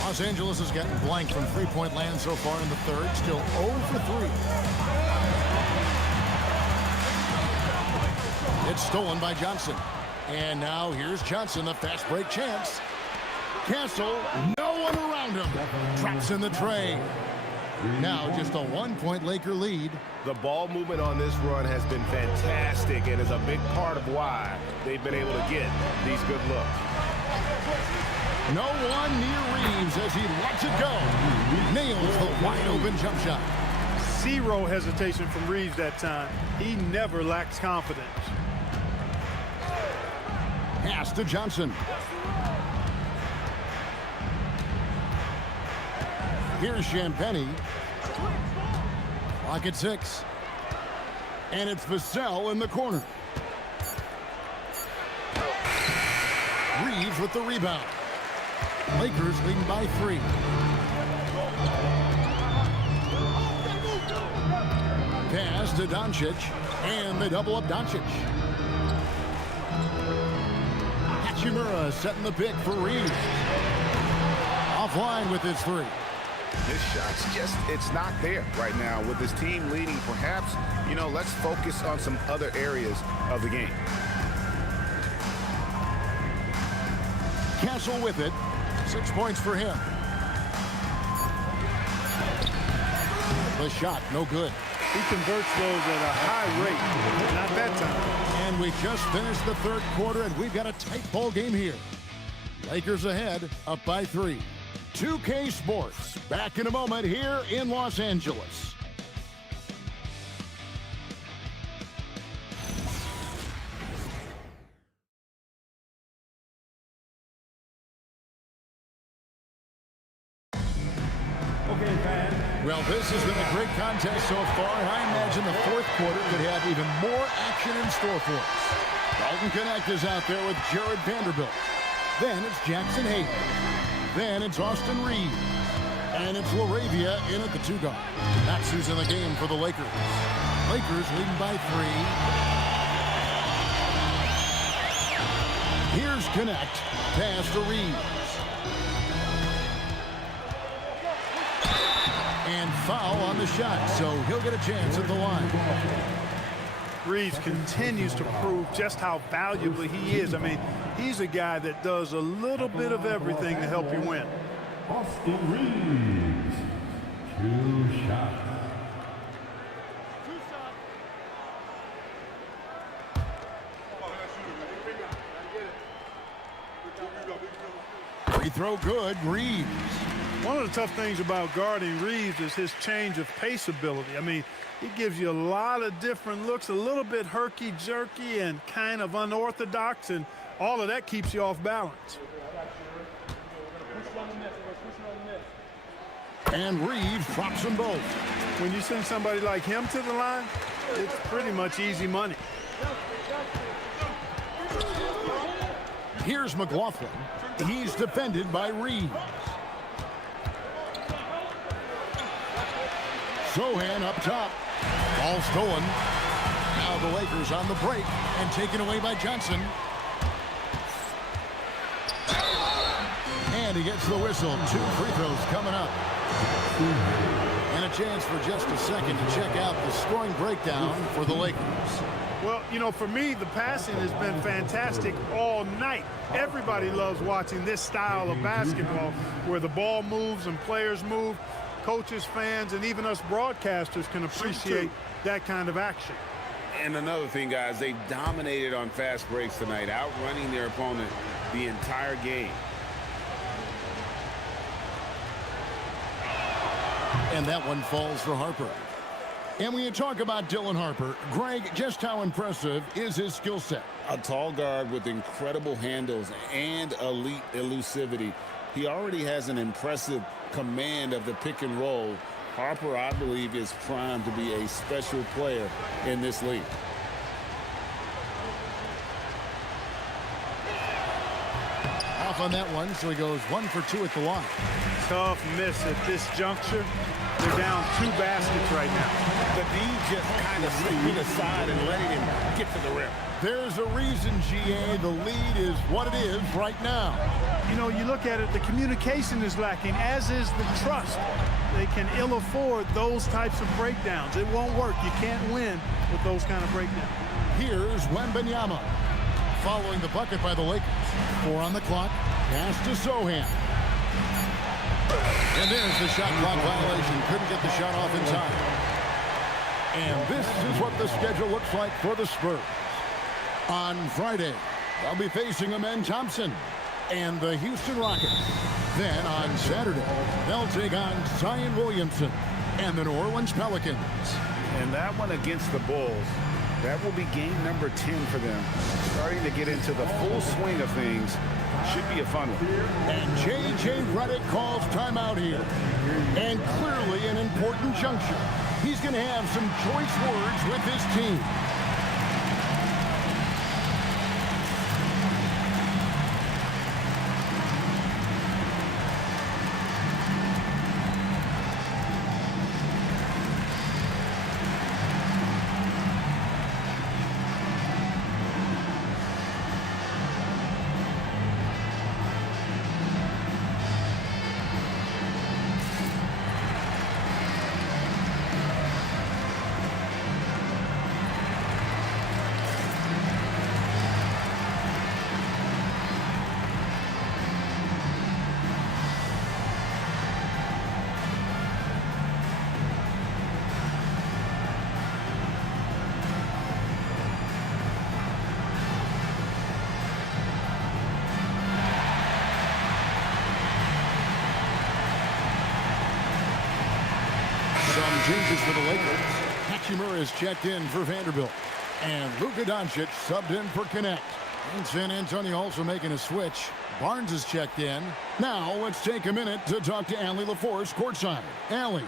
Los Angeles is getting blank from three-point land so far in the third. Still 0 for 3. It's stolen by Johnson. And now here's Johnson, the fast break chance. Castle, no one around him. Drops in the tray. Now just a 1-point Laker lead. The ball movement on this run has been fantastic and is a big part of why they've been able to get these good looks. No one near Reaves as he lets it go. Nails the wide open jump shot. Zero hesitation from Reaves that time. He never lacks confidence. Pass to Johnson. Here's Champagny. Clock at 6. And it's Vassell in the corner. Reaves with the rebound. Lakers leading by 3. Pass to Doncic, and they double up Doncic. Hachimura setting the pick for Reaves. Offline with his 3. This shot's just, it's not there right now. With his team leading, perhaps, you know, let's focus on some other areas of the game. Castle with it. 6 points for him. The shot, no good. He converts those at a high rate. Not that time. And we just finished the third quarter, and we've got a tight ball game here. Lakers ahead, up by 3. 2K Sports, back in a moment here in Los Angeles. Well, this has been a great contest so far, and I imagine the fourth quarter could have even more action in store for us. Dalton Connect is out there with Jared Vanderbilt. Then it's Jackson Hayden. Then it's Austin Reaves. And it's LaRavia in at the 2 guard. That's who's in the game for the Lakers. Lakers leading by 3. Here's Connect. Pass to Reaves. And foul on the shot, so he'll get a chance at the line. Reaves continues to prove just how valuable he is. I mean, he's a guy that does a little bit of everything to help you win. Austin Reaves, 2 shots. Free throw good, Reaves. One of the tough things about guarding Reaves is his change of pace ability. I mean, he gives you a lot of different looks, a little bit herky-jerky and kind of unorthodox, and all of that keeps you off balance. And Reaves drops them both. When you send somebody like him to the line, it's pretty much easy money. Here's McLaughlin. He's defended by Reaves. Sohan up top. Ball stolen. Now the Lakers on the break and taken away by Johnson. And he gets the whistle. 2 free throws coming up. And a chance for just a second to check out the scoring breakdown for the Lakers. Well, you know, for me, the passing has been fantastic all night. Everybody loves watching this style of basketball where the ball moves and players move. Coaches, fans, and even us broadcasters can appreciate that kind of action. And another thing, guys, they dominated on fast breaks tonight, outrunning their opponent the entire game. And that one falls for Harper. And when you talk about Dylan Harper, Greg, just how impressive is his skill set? A tall guard with incredible handles and elite elusivity. He already has an impressive command of the pick and roll. Harper, I believe, is primed to be a special player in this league. Off on that one, so he goes 1 for 2 at the line. Tough miss at this juncture. They're down 2 baskets right now. The D just kind of slipping aside and letting him get to the rim. There's a reason, GA, the lead is what it is right now. You know, you look at it, the communication is lacking, as is the trust. They can ill afford those types of breakdowns. It won't work. You can't win with those kind of breakdowns. Here's Wembanyama. Following the bucket by the Lakers. 4 on the clock. Pass to Sohan. And there's the shot clock violation. Couldn't get the shot off in time. And this is what the schedule looks like for the Spurs. On Friday, they'll be facing Amen Thompson. and the Houston Rockets. Then on Saturday, they'll take on Zion Williamson and the New Orleans Pelicans. And that one against the Bulls, that will be game number 10 for them. Starting to get into the full swing of things. Should be a fun one. And JJ Redick calls timeout here. And clearly an important juncture. He's going to have some choice words with his team. Some changes for the Lakers. Hachimura is checked in for Vanderbilt. And Luka Doncic subbed in for Connect. And San Antonio also making a switch. Barnes is checked in. Now let's take a minute to talk to Allie LaForce courtside. Allie.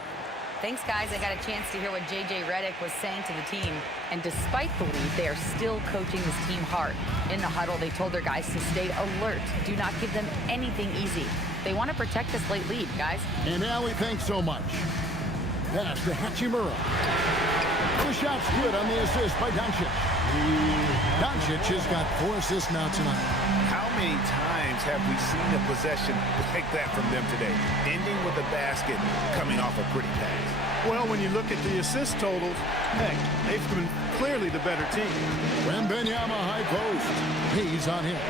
Thanks, guys. I got a chance to hear what JJ Redick was saying to the team. And despite the lead, they are still coaching this team hard. In the huddle, they told their guys to stay alert. Do not give them anything easy. They want to protect this late lead, guys. And Allie, thanks so much. Pass to Hachimura. The shot's good on the assist by Doncic. Doncic has got 4 assists now tonight. How many times have we seen a possession like that from them today? Ending with a basket, coming off a pretty pass. Well, when you look at the assist totals, heck, they've been clearly the better team. Wembanyama high post. He's on him.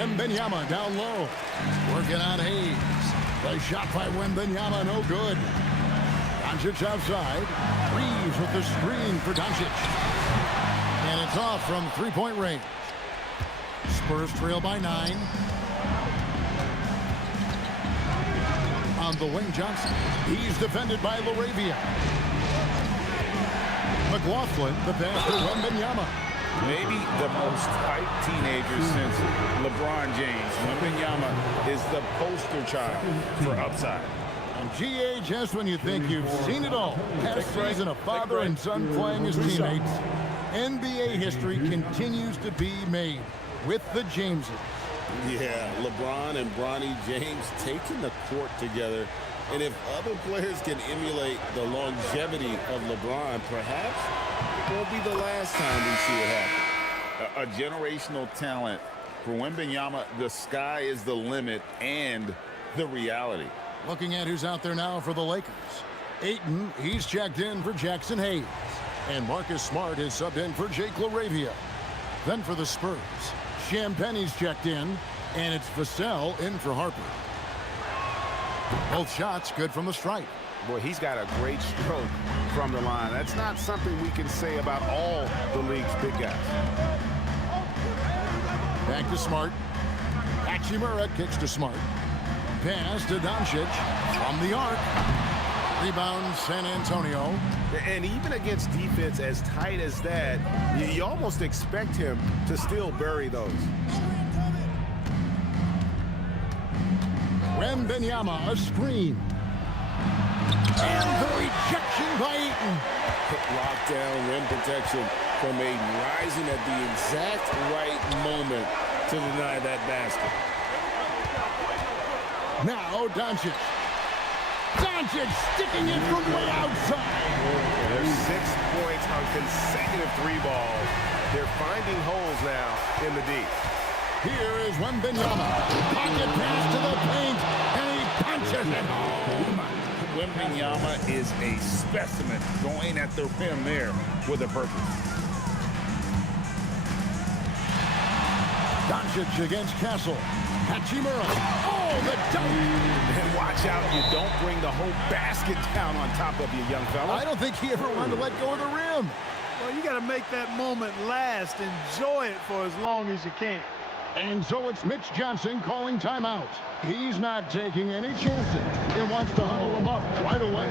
Wembanyama down low. Working on Hayes. The shot by Wembanyama, no good. Doncic outside. Reaves with the screen for Doncic. And it's off from three-point range. Spurs trail by 9. On the wing, Johnson. He's defended by Reaves. McLaughlin, the pass to Wembanyama. Maybe the most hyped teenager since LeBron James. Wembanyama is the poster child for upside. And GA, just when you think you've seen it all, past season of father and son playing as teammates, NBA history continues to be made with the Jameses. Yeah, LeBron and Bronny James taking the court together. And if other players can emulate the longevity of LeBron, perhaps it won't be the last time we see it happen. A generational talent. For Wembanyama, the sky is the limit and the reality. Looking at who's out there now for the Lakers. Ayton, he's checked in for Jackson Hayes. And Marcus Smart is subbed in for Jake LaRavia. Then for the Spurs, Champagne's checked in, and it's Vassell in for Harper. Both shots good from the stripe. Boy, he's got a great stroke from the line. That's not something we can say about all the league's big guys. Back to Smart. Hachimura kicks to Smart. Pass to Doncic from the arc. Rebound San Antonio. And even against defense as tight as that, you almost expect him to still bury those. Wembanyama, a screen. And the rejection by Ayton. Lockdown rim protection from Ayton, rising at the exact right moment to deny that basket. Now Doncic. Doncic sticking it from way outside. There's 6 points on consecutive 3 balls. They're finding holes now in the D. Here is Wembanyama. Pocket pass to the paint, and he punches it home. Wembanyama is a specimen going at the rim there with a purpose. Doncic against Castle. Hachimura. Oh, the dunk. And watch out, you don't bring the whole basket down on top of you, young fella. I don't think he ever wanted to let go of the rim. Well, you got to make that moment last. Enjoy it for as long as you can. And so it's Mitch Johnson calling timeout. He's not taking any chances. He wants to huddle him up right away.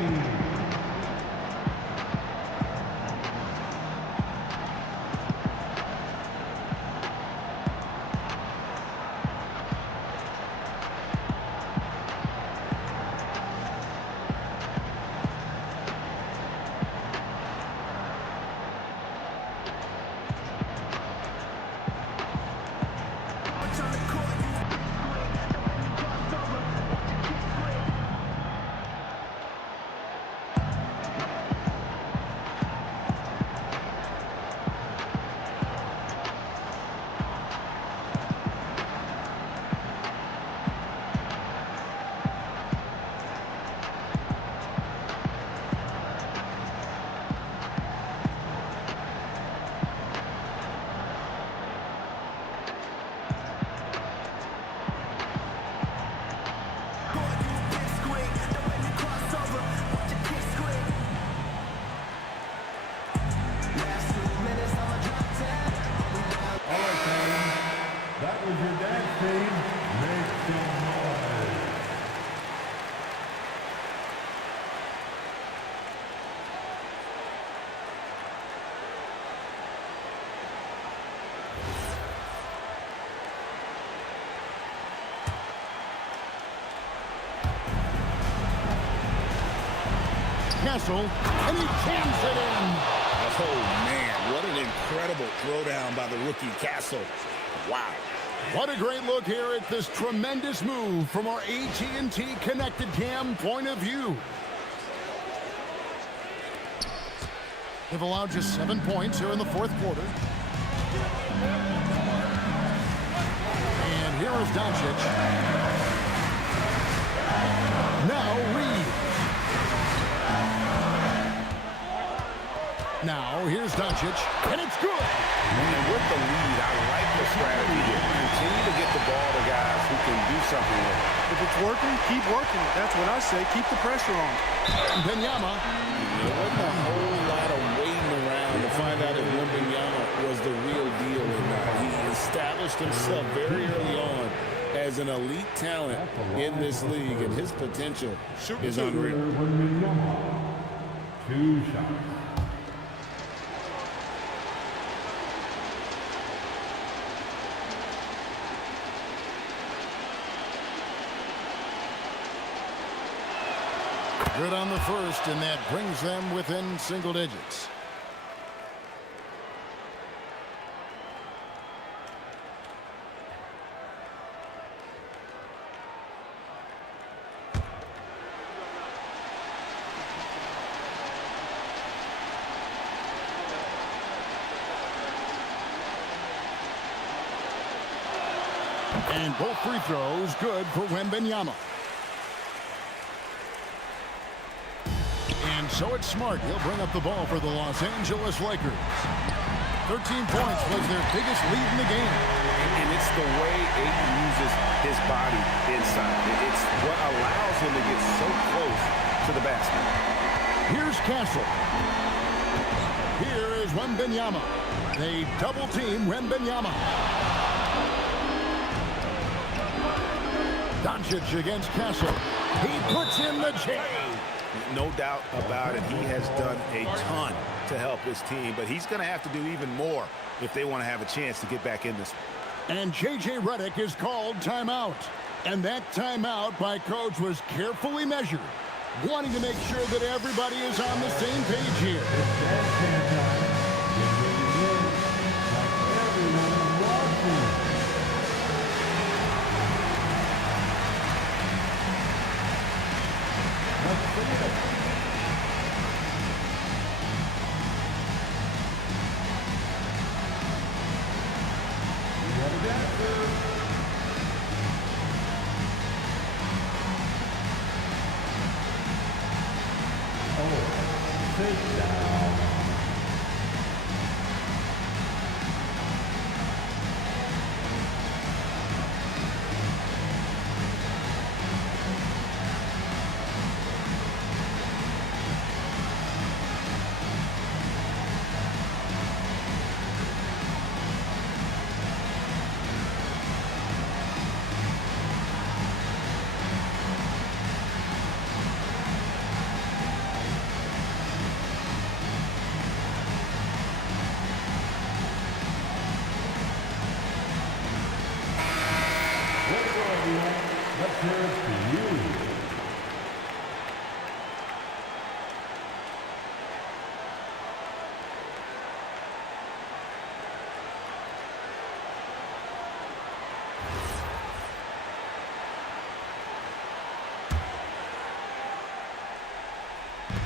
Castle, and he jams it in. Oh, man, what an incredible throwdown by the rookie Castle. Wow. What a great look here at this tremendous move from our AT&T Connected Cam point of view. They've allowed just 7 points here in the fourth quarter. And here is Doncic. Now Reaves. Now, here's Doncic, and it's good. And with the lead, I like the strategy here. Continue to get the ball to guys who can do something with it. If it's working, keep working. That's what I say. Keep the pressure on. Wembanyama. There wasn't a whole lot of waiting around to find out if Wembanyama was the real deal or not. He established himself very early on as an elite talent in this league, and his potential is unreal. 2 shots. Good on the first, and that brings them within single digits. And both free throws good for Wembanyama. And so it's Smart. He'll bring up the ball for the Los Angeles Lakers. 13 points was their biggest lead in the game. And it's the way Aiden uses his body inside. It's what allows him to get so close to the basket. Here's Castle. Here is Wembanyama. They double team Wembanyama. Doncic against Castle. He puts in the J. No doubt about it. He has done a ton to help his team, but he's going to have to do even more if they want to have a chance to get back in this one. And JJ Redick is called timeout. And that timeout by Coach was carefully measured, wanting to make sure that everybody is on the same page here.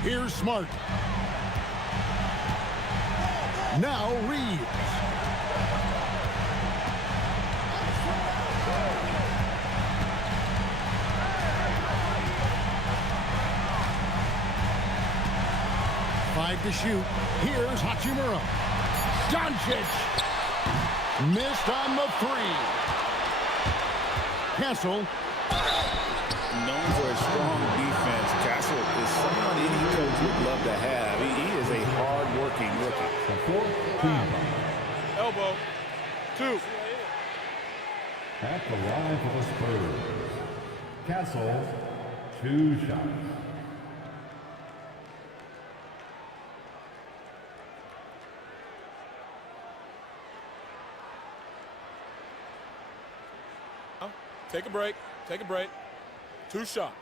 Here's Smart. Now Reaves. Five to shoot. Here's Hachimura. Doncic. Missed on the three. Castle. Known for a strong defense, Castle is someone any coach would love to have. He is a hard-working rookie. Elbow. 2. At the line for the Spurs, Castle, 2 shots. Take a break. Take a break. 2 shots.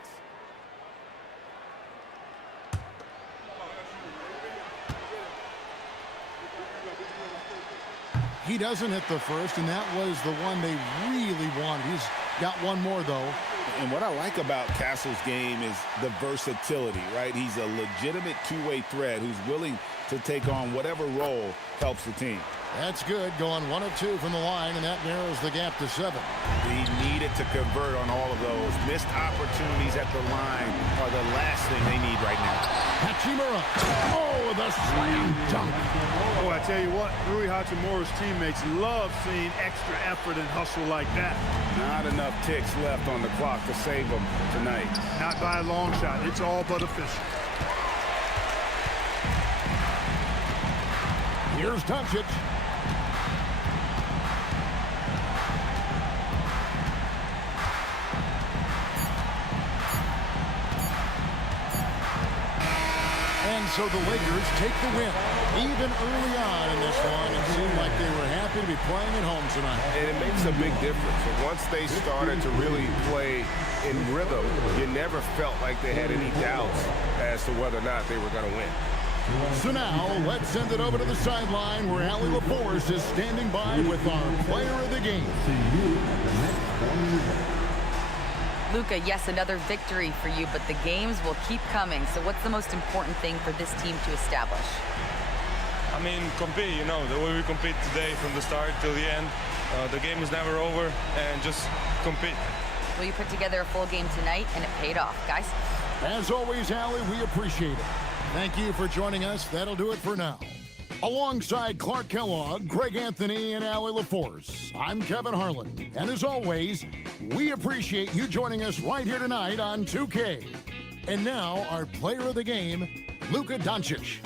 He doesn't hit the first, and that was the one they really wanted. He's got one more, though. And what I like about Castle's game is the versatility, right? He's a legitimate two-way threat who's willing to take on whatever role helps the team. That's good, going 1 of 2 from the line, and that narrows the gap to 7. He needed to convert on all of those. Missed opportunities at the line are the last thing they need right now. Hachimura. Oh, the slam dunk. Oh, I tell you what, Rui Hachimura's teammates love seeing extra effort and hustle like that. Not enough ticks left on the clock to save them tonight. Not by a long shot. It's all but official. Here's Doncic. And so the Lakers take the win. Even early on in this one, it seemed like they were happy to be playing at home tonight. And it makes a big difference. Once they started to really play in rhythm, you never felt like they had any doubts as to whether or not they were going to win. So now, let's send it over to the sideline where Allie LaForce is standing by with our player of the game. Luka, yes, another victory for you, but the games will keep coming. So what's the most important thing for this team to establish? I mean, compete, you know, the way we compete today from the start till the end. The game is never over, and just compete. Well, you put together a full game tonight, and it paid off, guys. As always, Allie, we appreciate it. Thank you for joining us. That'll do it for now. Alongside Clark Kellogg, Greg Anthony, and Allie LaForce, I'm Kevin Harlan. And as always, we appreciate you joining us right here tonight on 2K. And now, our player of the game, Luka Doncic.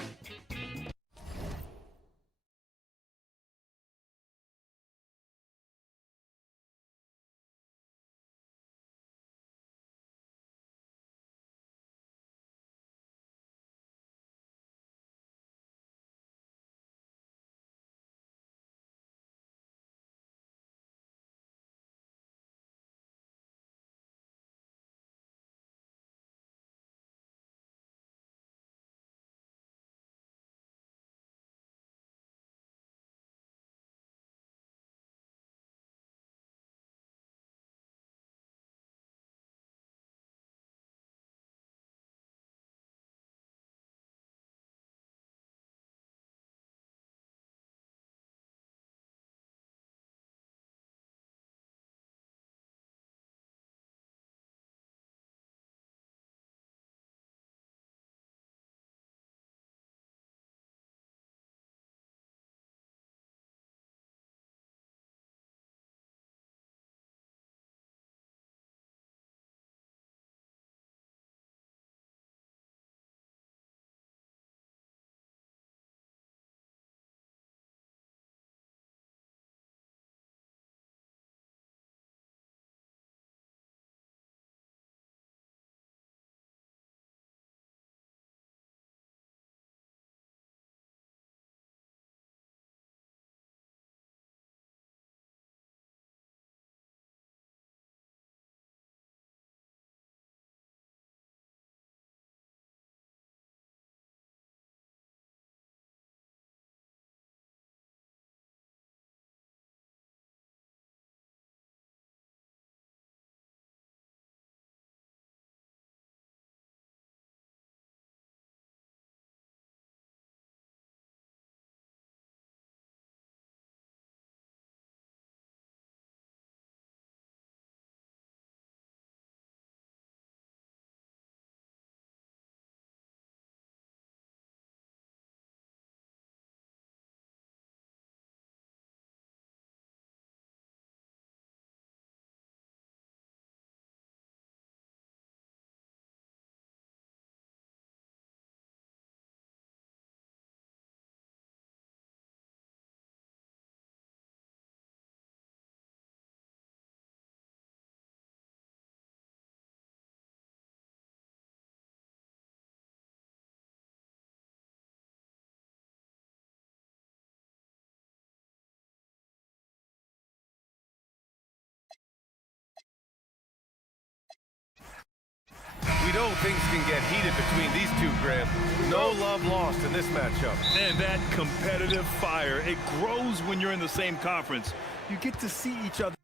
We know things can get heated between these two, Grant. No love lost in this matchup. And that competitive fire, it grows when you're in the same conference. You get to see each other.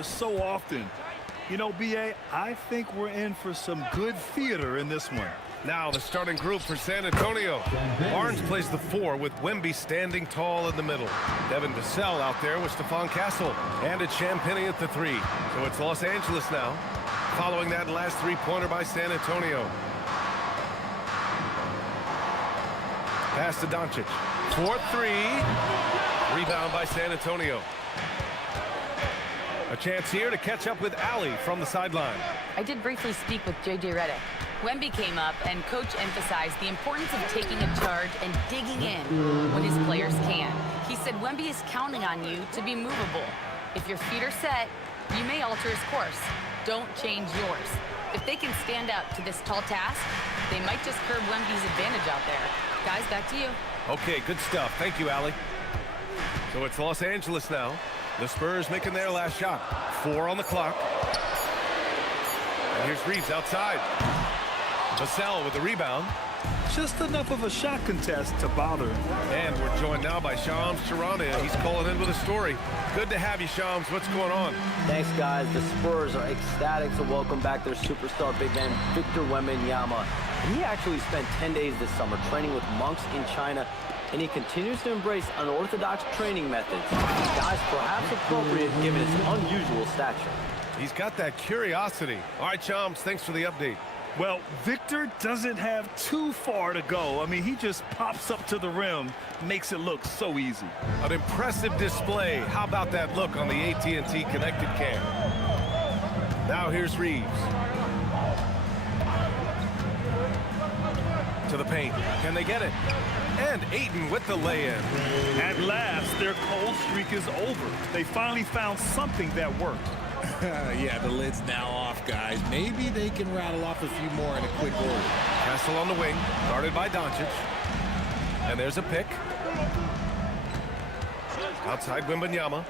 So often. You know, B.A., I think we're in for some good theater in this one. Now the starting group for San Antonio. Barnes plays the 4 with Wemby standing tall in the middle. Devin Vassell out there with Stephon Castle. And it's Champagnie at the 3. So it's Los Angeles now. Following that last three-pointer by San Antonio. Pass to Doncic. 4-3. Rebound by San Antonio. A chance here to catch up with Allie from the sideline. I did briefly speak with JJ Redick. Wemby came up, and Coach emphasized the importance of taking a charge and digging in when his players can. He said Wemby is counting on you to be movable. If your feet are set, you may alter his course. Don't change yours. If they can stand up to this tall task, they might just curb Wemby's advantage out there. Guys, back to you. Okay, good stuff. Thank you, Allie. So it's Los Angeles now. The Spurs making their last shot. 4 on the clock. And here's Reaves outside. Vassell with the rebound. Just enough of a shot contest to bother him. And we're joined now by Shams Charania. He's calling in with a story. Good to have you, Shams. What's going on? Thanks, guys. The Spurs are ecstatic to welcome back their superstar big man, Victor Wembanyama. He actually spent 10 days this summer training with monks in China, and he continues to embrace unorthodox training methods. Guys, perhaps appropriate given his unusual stature. He's got that curiosity. All right, Shams, thanks for the update. Well, Victor doesn't have too far to go. I mean, he just pops up to the rim, makes it look so easy. An impressive display. How about that look on the AT&T connected cam? Now here's Reaves. To the paint. Can they get it? And Ayton with the lay-in. At last, their cold streak is over. They finally found something that worked. Yeah, the lid's now off, guys. Maybe they can rattle off a few more in a quick order. Castle on the wing, guarded by Doncic. And there's a pick. Outside Wembanyama.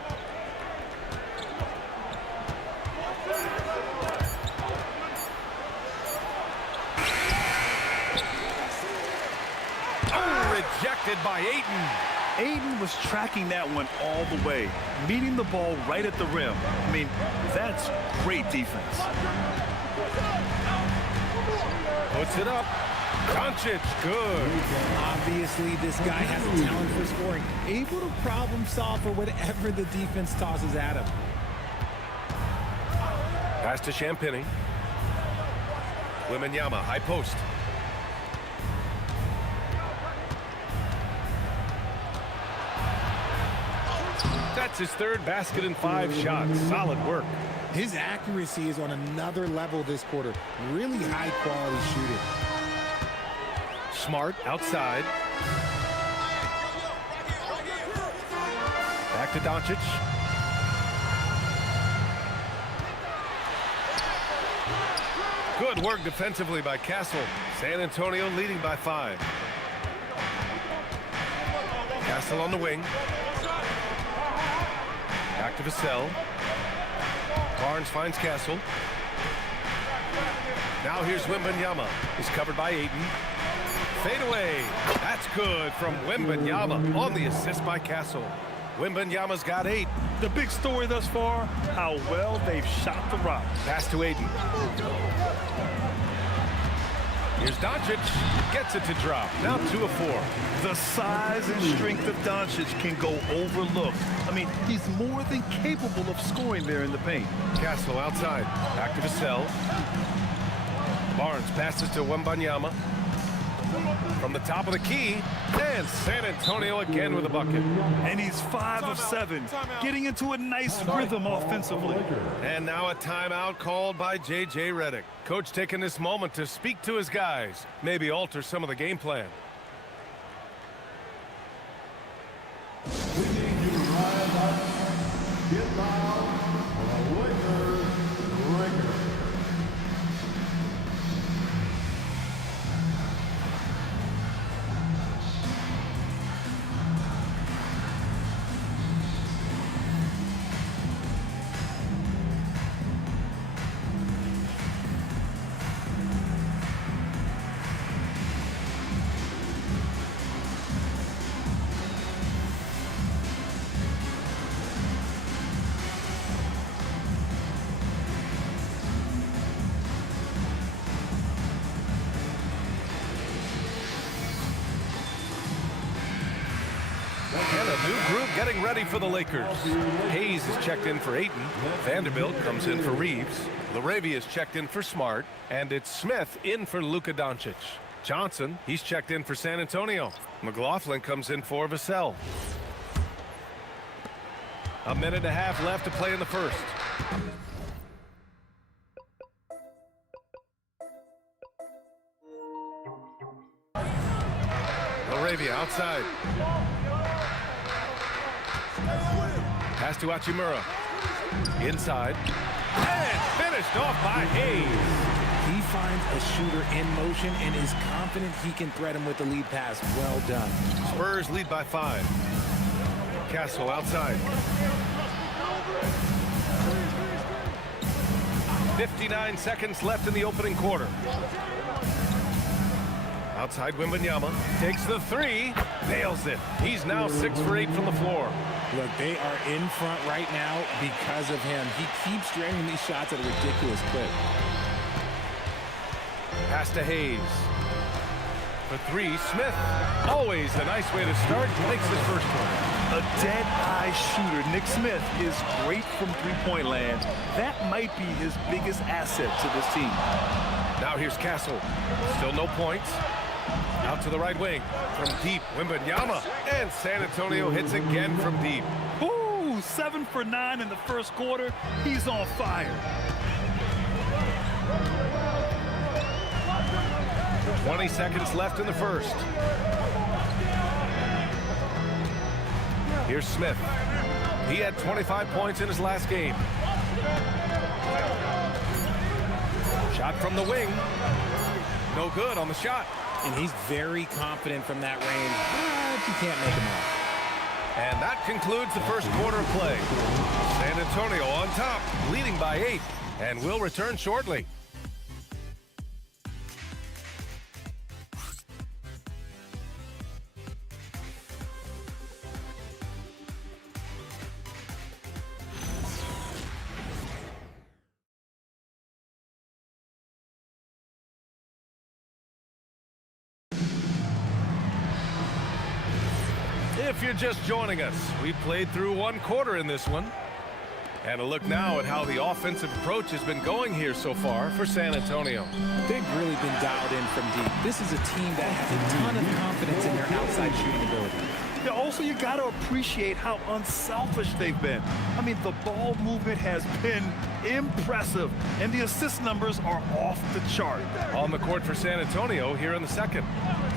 Oh, rejected by Ayton. Ayton was tracking that one all the way, meeting the ball right at the rim. I mean, that's great defense. Puts it up. Doncic, good. Obviously, this guy has a talent for scoring. Able to problem solve for whatever the defense tosses at him. Pass to Champagnie. Wembanyama, high post. That's his third basket in 5 shots. Solid work. His accuracy is on another level this quarter. Really high quality shooting. Smart outside. Back to Doncic. Good work defensively by Castle. San Antonio leading by 5. Castle on the wing. Back to Vassell. Barnes finds Castle. Now here's Wembanyama. He's covered by Ayton. Fade away. That's good from Wembanyama on the assist by Castle. Wembanyama's got 8. The big story thus far, how well they've shot the rock. Pass to Ayton. Here's Doncic. Gets it to drop. Now 2 of 4. The size and strength of Doncic can go overlooked. I mean, he's more than capable of scoring there in the paint. Castle outside. Back to Vassell. Barnes passes to Wembanyama. From the top of the key. And San Antonio again with a bucket. And he's 5 of 7. Getting into a nice rhythm offensively. And now a timeout called by JJ Redick. Coach taking this moment to speak to his guys. Maybe alter some of the game plan. a new group getting ready for the Lakers. Hayes is checked in for Ayton. Vanderbilt comes in for Reaves. Lebron is checked in for Smart. And it's Smith in for Luka Doncic. Johnson, he's checked in for San Antonio. McLaughlin comes in for Vassell. A minute and a half left to play in the first. Arabia outside. Pass to Hachimura. Inside. And finished off by Hayes. He finds a shooter in motion and is confident he can thread him with the lead pass. Well done. Spurs lead by 5. Castle outside. 59 seconds left in the opening quarter. Outside Wembanyama takes the 3, nails it. He's now 6 for 8 from the floor. Look, they are in front right now because of him. He keeps draining these shots at a ridiculous clip. Pass to Hayes. For 3, Smith. Always a nice way to start. Makes his first one. A dead-eye shooter. Nick Smith is great from three-point land. That might be his biggest asset to this team. Now here's Castle. Still no points. Out to the right wing. From deep, Wembanyama. And San Antonio hits again from deep. Ooh, 7 for 9 in the first quarter. He's on fire. 20 seconds left in the first. Here's Smith. He had 25 points in his last game. Shot from the wing. No good on the shot. And he's very confident from that range, but you can't make him off. And that concludes the first quarter of play. San Antonio on top, leading by 8, and will return shortly. If you're just joining us, we played through 1 quarter in this one. And a look now at how the offensive approach has been going here so far for San Antonio. They've really been dialed in from deep. This is a team that has a ton of confidence in their outside shooting ability. Yeah, also, you got to appreciate how unselfish they've been. I mean, the ball movement has been impressive, and the assist numbers are off the chart. On the court for San Antonio here in the second.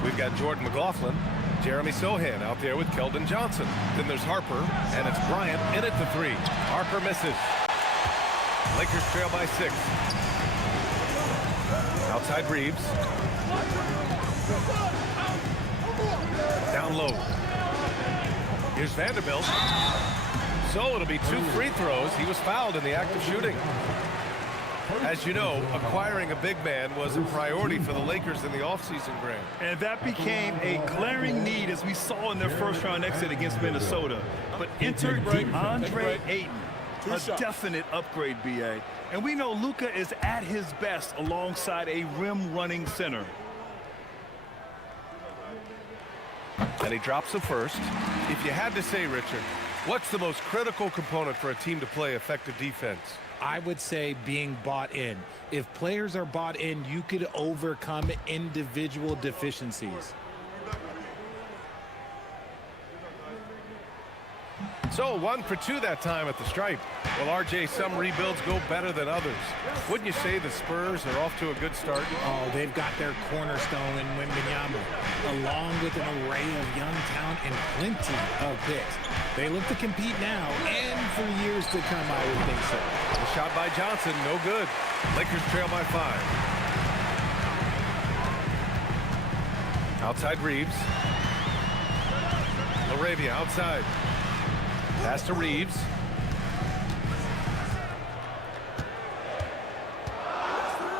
We've got Jordan McLaughlin, Jeremy Sohan out there with Keldon Johnson. Then there's Harper, and it's Bryant in at the 3. Harper misses. Lakers trail by 6. Outside Reaves. Down low. Here's Vanderbilt. So it'll be 2 free throws. He was fouled in the act of shooting. As you know, acquiring a big man was a priority for the Lakers in the offseason, Graham. And that became a glaring need as we saw in their first-round exit against Minnesota. But enter DeAndre Ayton, a definite upgrade, B.A. And we know Luka is at his best alongside a rim-running center. And he drops the first. If you had to say, Richard, what's the most critical component for a team to play effective defense? I would say being bought in. If players are bought in, you could overcome individual deficiencies. So 1 for 2 that time at the stripe. Well, RJ, some rebuilds go better than others. Wouldn't you say the Spurs are off to a good start? Oh, they've got their cornerstone in Wembanyama, along with an array of young talent and plenty of picks. They look to compete now and for years to come, I would think so. The shot by Johnson, no good. Lakers trail by 5. Outside Reaves. Laravia outside. Pass to Reaves.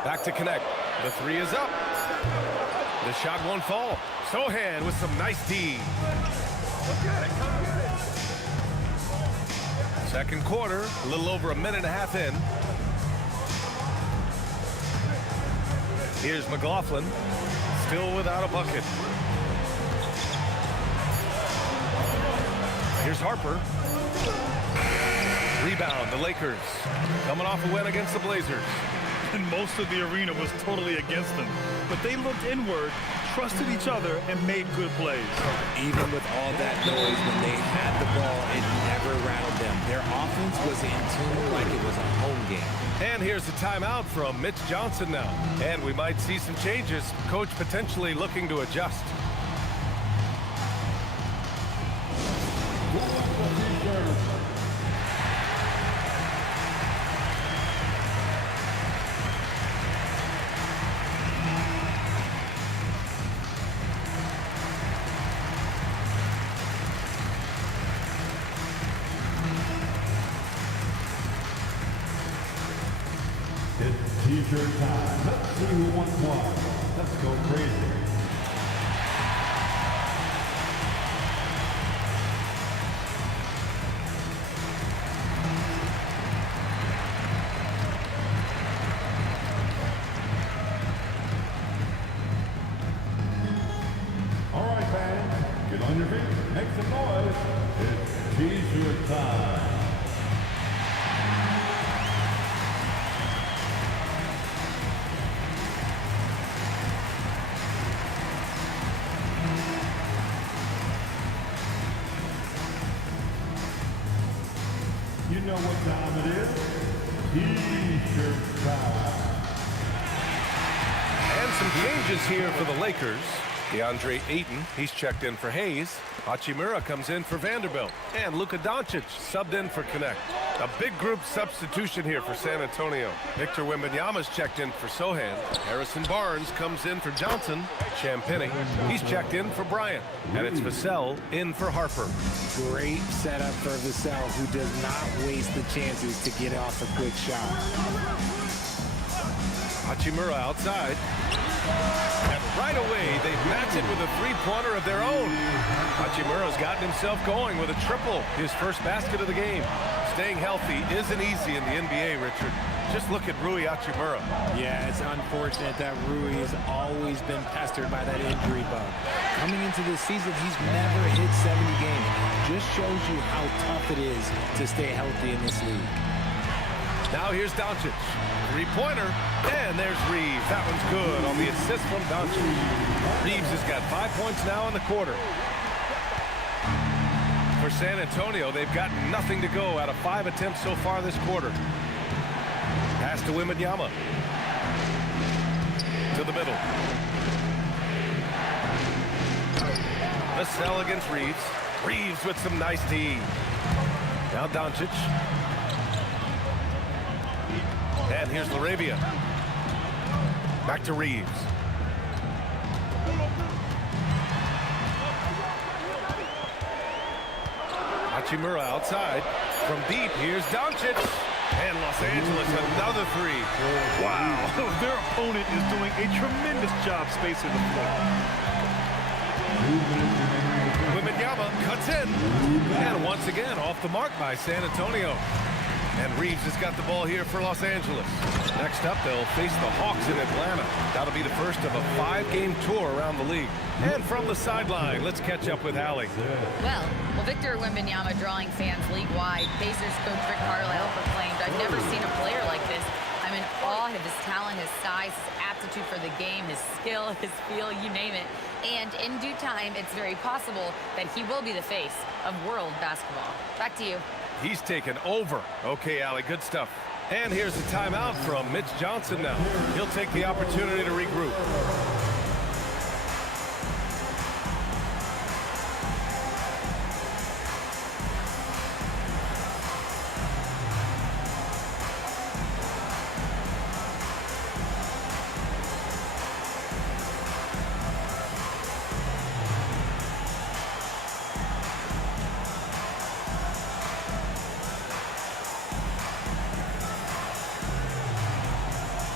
Back to connect. The 3 is up. The shot won't fall. Sohan with some nice D. Second quarter, a little over a minute and a half in. Here's McLaughlin, still without a bucket. Here's Harper. Rebound, the Lakers. Coming off a win against the Blazers. And most of the arena was totally against them. But they looked inward, trusted each other, and made good plays. Even with all that noise, when they had the ball, it never rattled them. Their offense was in tune like it was a home game. And here's a timeout from Mitch Johnson now. And we might see some changes. Coach potentially looking to adjust. T-shirt time. Let's see who wants one. Let's go crazy. All right, fans, get on your feet, make some noise. It's T-shirt time. You know what time it is. T-shirt time. And some changes here for the Lakers. DeAndre Ayton, he's checked in for Hayes. Hachimura comes in for Vanderbilt. And Luka Doncic subbed in for Connect. A big group substitution here for San Antonio. Victor Wembanyama's checked in for Sohan. Harrison Barnes comes in for Johnson. Champagnie, he's checked in for Bryant. And it's Vassell in for Harper. Great setup for Vassell, who does not waste the chances to get off a quick shot. Hachimura outside. And right away, they match it with a three-pointer of their own. Hachimura's gotten himself going with a triple, his first basket of the game. Staying healthy isn't easy in the NBA, Richard. Just look at Rui Hachimura. Yeah, it's unfortunate that Rui has always been pestered by that injury bug. Coming into this season, he's never hit 70 games. Just shows you how tough it is to stay healthy in this league. Now here's Doncic. Three-pointer, and there's Reaves. That one's good on the assist from Doncic. Reaves has got 5 points now in the quarter. For San Antonio, they've got nothing to go out of 5 attempts so far this quarter. Pass to Wembanyama. To the middle. Vassell against Reaves. Reaves with some nice D. Now Doncic. And here's LaRavia. Back to Reaves. Hachimura outside. From deep, here's Doncic. And Los Angeles, another three. Wow. Their opponent is doing a tremendous job spacing the floor. Wembanyama cuts in. And once again, off the mark by San Antonio. And Reaves has got the ball here for Los Angeles. Next up, they'll face the Hawks in Atlanta. That'll be the first of a 5-game tour around the league. And from the sideline, let's catch up with Allie. Well, Victor Wembanyama drawing fans league-wide. Pacers coach Rick Carlisle proclaimed, "I've never seen a player like this. I'm in awe of his talent, his size, his aptitude for the game, his skill, his feel, you name it. And in due time, it's very possible that he will be the face of world basketball." Back to you. He's taken over. Okay, Allie, good stuff. And here's a timeout from Mitch Johnson now. He'll take the opportunity to regroup.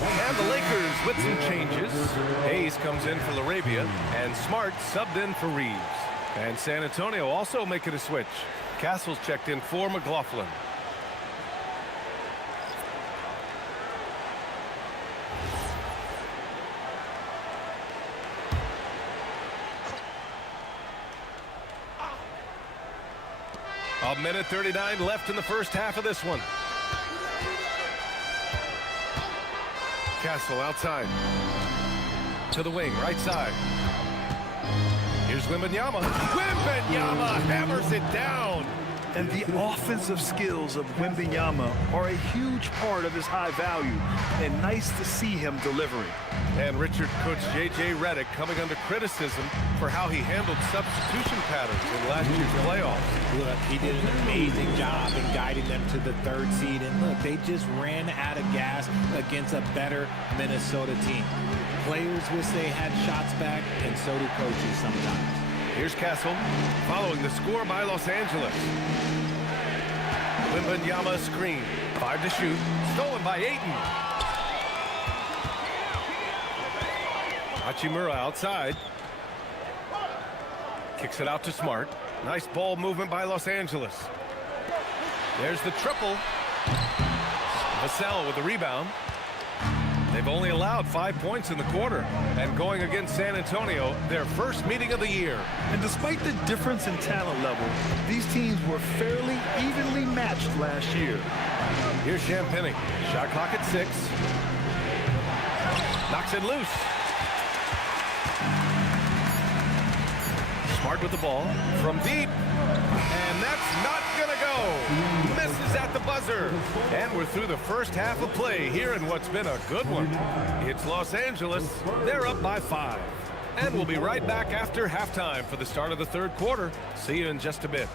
And the Lakers with some changes. Hayes comes in for LaRavia, and Smart subbed in for Reaves. And San Antonio also making a switch. Castle's checked in for McLaughlin. A minute 39 left in the first half of this one. Castle outside. To the wing, right side. Here's Wembanyama. Wembanyama hammers it down. And the offensive skills of Wembanyama are a huge part of his high value, and nice to see him delivering. And Richard coach JJ Redick coming under criticism for how he handled substitution patterns in last year's playoffs. Look, he did an amazing job in guiding them to the 3rd seed, and look, they just ran out of gas against a better Minnesota team. Players wish they had shots back, and so do coaches sometimes. Here's Castle, following the score by Los Angeles. Wembanyama screen, 5 to shoot, stolen by Ayton. Hachimura outside. Kicks it out to Smart. Nice ball movement by Los Angeles. There's the triple. Vassell with the rebound. They've only allowed 5 points in the quarter. And going against San Antonio, their first meeting of the year. And despite the difference in talent level, these teams were fairly evenly matched last year. Here's Champagny. Shot clock at 6. Knocks it loose. Smart with the ball from deep. And that's not going to go. Misses at the buzzer. And we're through the first half of play here in what's been a good one. It's Los Angeles. They're up by 5. And we'll be right back after halftime for the start of the 3rd quarter. See you in just a bit.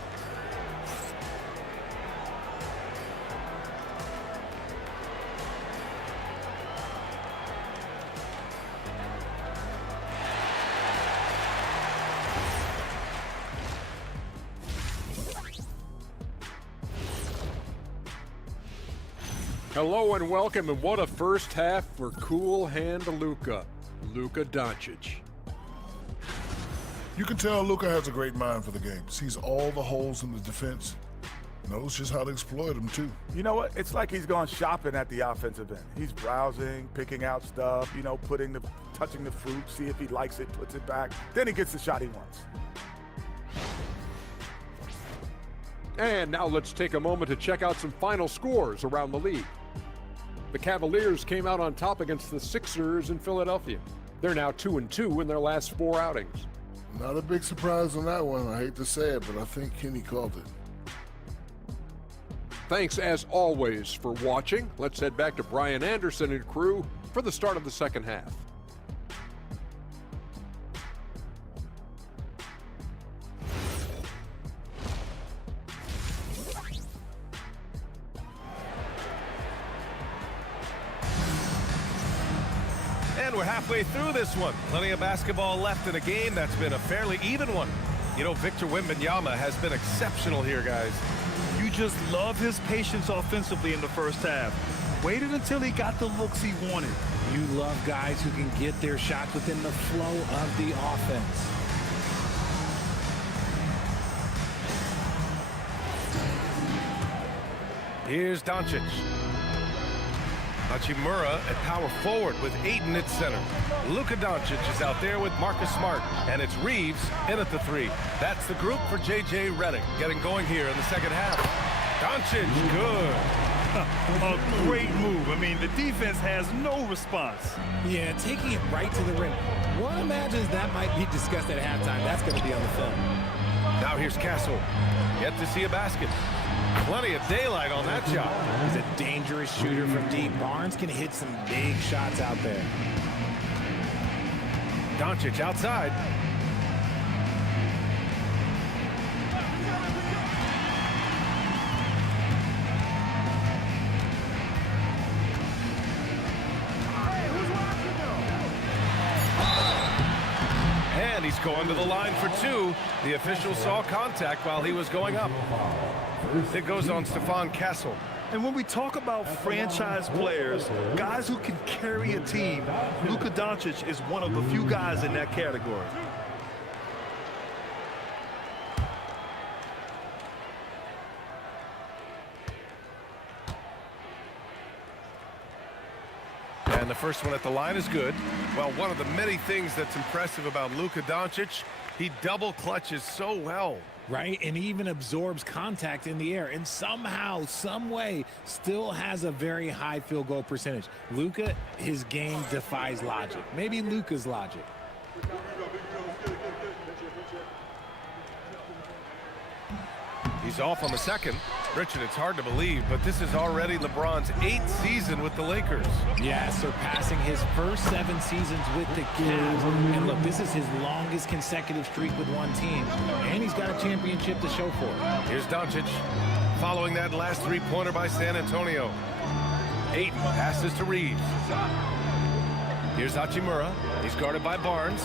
Hello and welcome, and what a first half for cool hand Luka Doncic. You can tell Luka has a great mind for the game. Sees all the holes in the defense. Knows just how to exploit them, too. You know what? It's like he's gone shopping at the offensive end. He's browsing, picking out stuff, you know, touching the fruit, see if he likes it, puts it back. Then he gets the shot he wants. And now let's take a moment to check out some final scores around the league. The Cavaliers came out on top against the Sixers in Philadelphia. They're now 2-2 in their last 4 outings. Not a big surprise on that one. I hate to say it, but I think Kenny called it. Thanks, as always, for watching. Let's head back to Brian Anderson and crew for the start of the second half. And we're halfway through this one. Plenty of basketball left in a game that's been a fairly even one. You know, Victor Wembanyama has been exceptional here, guys. You just love his patience offensively in the first half. Waited until he got the looks he wanted. You love guys who can get their shots within the flow of the offense. Here's Doncic. Hachimura at power forward with Ayton at center. Luka Doncic is out there with Marcus Smart, and it's Reaves in at the 3. That's the group for JJ Redick getting going here in the second half. Doncic, good. A great move. I mean, the defense has no response. Yeah, taking it right to the rim. One imagines that might be discussed at halftime. That's going to be on the film. Now here's Castle. Yet to see a basket. Plenty of daylight on that shot. He's a dangerous shooter from deep. Barnes can hit some big shots out there. Doncic outside. And he's going to the line for 2. The official saw contact while he was going up. It goes on Stephon Castle. And when we talk about franchise players, guys who can carry a team, Luka Doncic is one of the few guys in that category. And the first one at the line is good. Well, one of the many things that's impressive about Luka Doncic He double clutches so well. Right, and even absorbs contact in the air, and somehow, some way, still has a very high field goal percentage. Luka, his game defies logic. Maybe Luka's logic. He's off on the second. Richard, it's hard to believe, but this is already LeBron's 8th season with the Lakers. Yeah, surpassing his first 7 seasons with the Cavs. And look, this is his longest consecutive streak with one team, and he's got a championship to show for it. Here's Doncic, following that last three-pointer by San Antonio. Ayton passes to Reaves. Here's Hachimura. He's guarded by Barnes.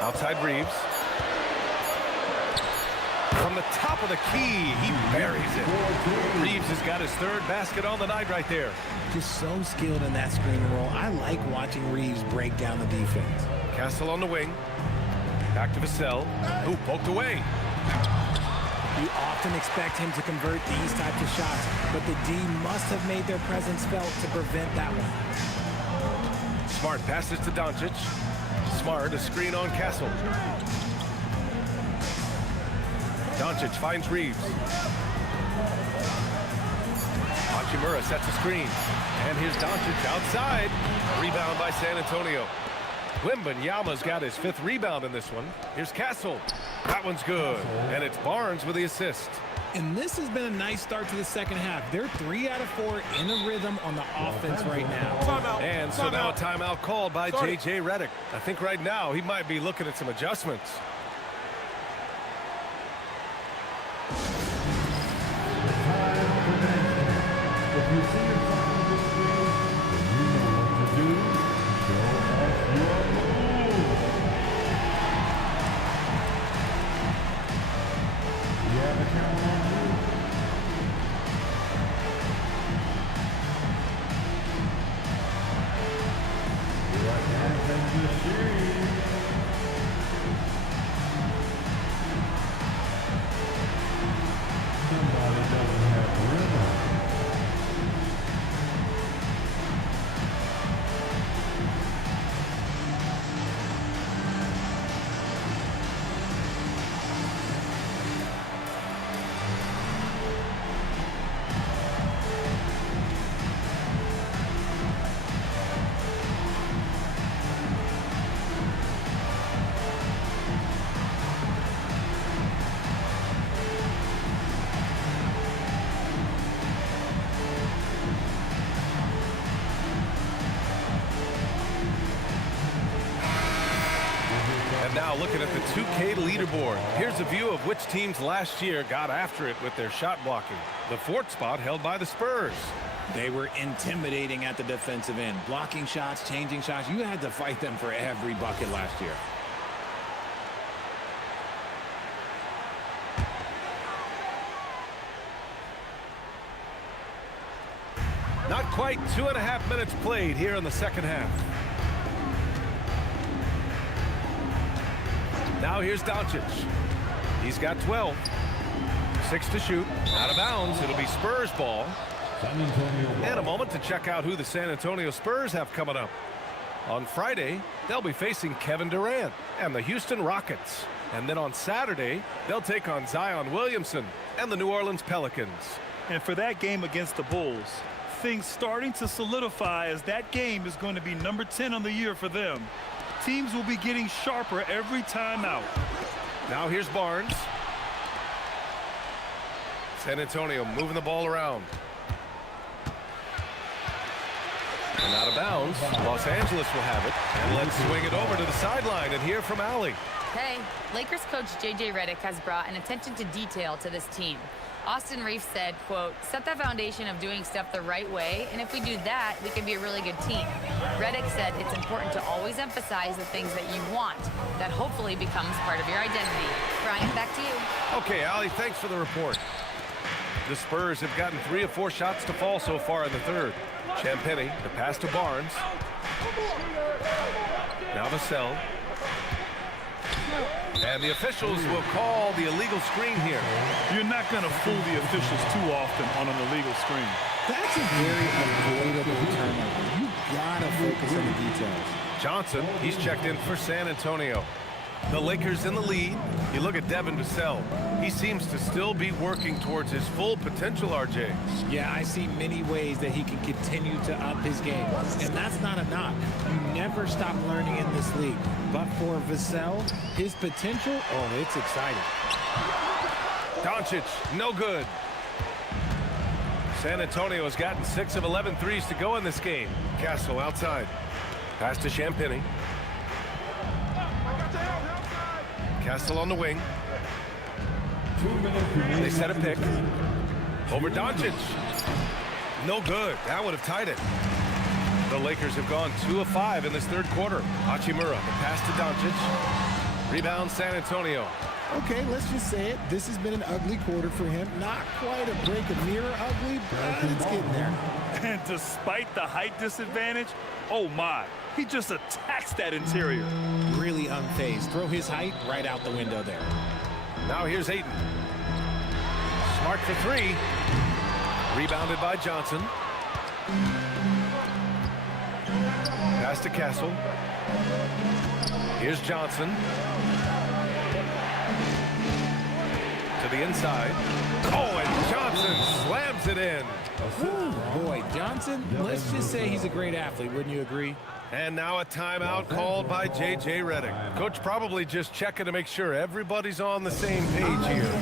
Outside Reaves. From the top of the key, he buries it. Reaves has got his 3rd basket on the night right there. Just so skilled in that screen and roll. I like watching Reaves break down the defense. Castle on the wing. Back to Vassell, who poked away. You often expect him to convert these types of shots, but the D must have made their presence felt to prevent that one. Smart passes to Doncic. Smart, a screen on Castle. Doncic finds Reaves. Hachimura sets a screen. And here's Doncic outside. Rebound by San Antonio. Wembanyama's got his 5th rebound in this one. Here's Castle. That one's good. And it's Barnes with the assist. And this has been a nice start to the second half. They're 3 out of 4 in a rhythm on the offense right now. And so now a timeout called by JJ Redick. I think right now he might be looking at some adjustments. If you see yourself in this game, then you know what to do. Show us your move. We have a camera on you. Right hand from the series. Somebody doesn't have rhythm. Now looking at the 2K leaderboard. Here's a view of which teams last year got after it with their shot blocking. The 4th spot held by the Spurs. They were intimidating at the defensive end. Blocking shots, changing shots. You had to fight them for every bucket last year. Not quite 2.5 minutes played here in the second half. Now here's Doncic. He's got 12. 6 to shoot. Out of bounds. It'll be Spurs ball. And a moment to check out who the San Antonio Spurs have coming up. On Friday, they'll be facing Kevin Durant and the Houston Rockets. And then on Saturday, they'll take on Zion Williamson and the New Orleans Pelicans. And for that game against the Bulls, things starting to solidify as that game is going to be number 10 on the year for them. Teams will be getting sharper every time out. Now here's Barnes. San Antonio moving the ball around. And out of bounds. Los Angeles will have it. And let's swing it over to the sideline and hear from Allie. Hey, Lakers coach JJ Redick has brought an attention to detail to this team. Austin Reaves said, quote, set the foundation of doing stuff the right way, and if we do that, we can be a really good team. Redick said it's important to always emphasize the things that you want. That hopefully becomes part of your identity. Brian, back to you. Okay, Allie, thanks for the report. The Spurs have gotten 3 of 4 shots to fall so far in the third. Champagnie, the pass to Barnes. Now Vassell. And the officials will call the illegal screen here. You're not going to fool the officials too often on an illegal screen. That's a very avoidable turnover. You gotta focus on the details. Johnson, he's checked in for San Antonio. The Lakers in the lead. You look at Devin Vassell. He seems to still be working towards his full potential, RJ. Yeah, I see many ways that he can continue to up his game. And that's not a knock. You never stop learning in this league. But for Vassell, his potential, oh, it's exciting. Doncic, no good. San Antonio has gotten 6 of 11 threes to go in this game. Castle outside. Pass to Champagny. Castle on the wing. They set a pick. Over Doncic. No good. That would have tied it. The Lakers have gone 2 of 5 in this third quarter. Hachimura, the pass to Doncic. Rebound San Antonio. Okay, let's just say it. This has been an ugly quarter for him. Not quite a break of mirror ugly, but it's getting there. And despite the height disadvantage, oh my, he just attacks that interior. Really unfazed. Throw his height right out the window there. Now here's Ayton. Smart for 3. Rebounded by Johnson. Pass to Castle. Here's Johnson. To the inside. Oh, and Johnson slams it in. Whew, boy, Johnson, let's just say he's a great athlete, wouldn't you agree? And now a timeout called by JJ Redick. Coach probably just checking to make sure everybody's on the same page here.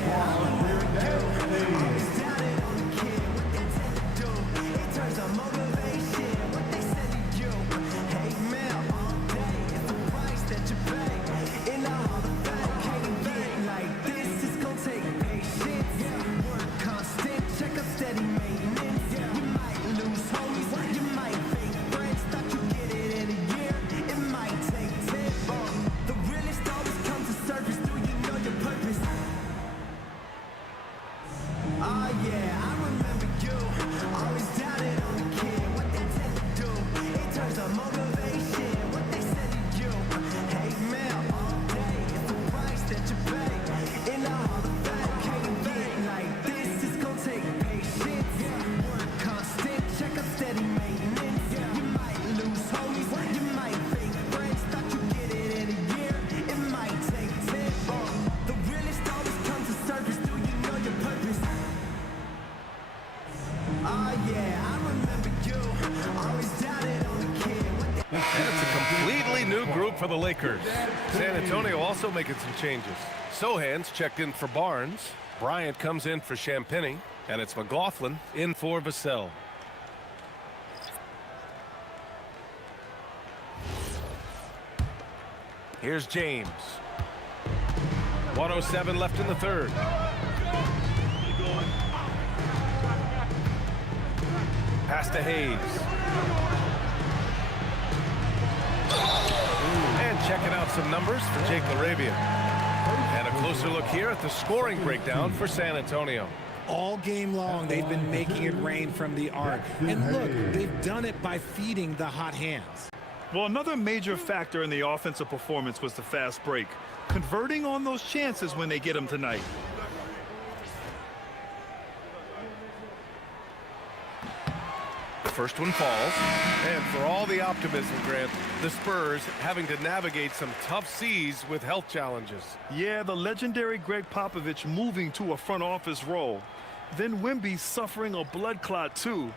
For the Lakers. San Antonio also making some changes. Sohan's checked in for Barnes. Bryant comes in for Champagny. And it's McLaughlin in for Vassell. Here's James. 1:07 left in the third. Pass to Hayes. Checking out some numbers for Jake LaRavia. And a closer look here at the scoring breakdown for San Antonio. All game long, they've been making it rain from the arc. And look, they've done it by feeding the hot hands. Well, another major factor in the offensive performance was the fast break. Converting on those chances when they get them tonight. First one falls, and for all the optimism, Grant, the Spurs having to navigate some tough seas with health challenges. Yeah, the legendary Greg Popovich moving to a front office role. Then Wemby suffering a blood clot too.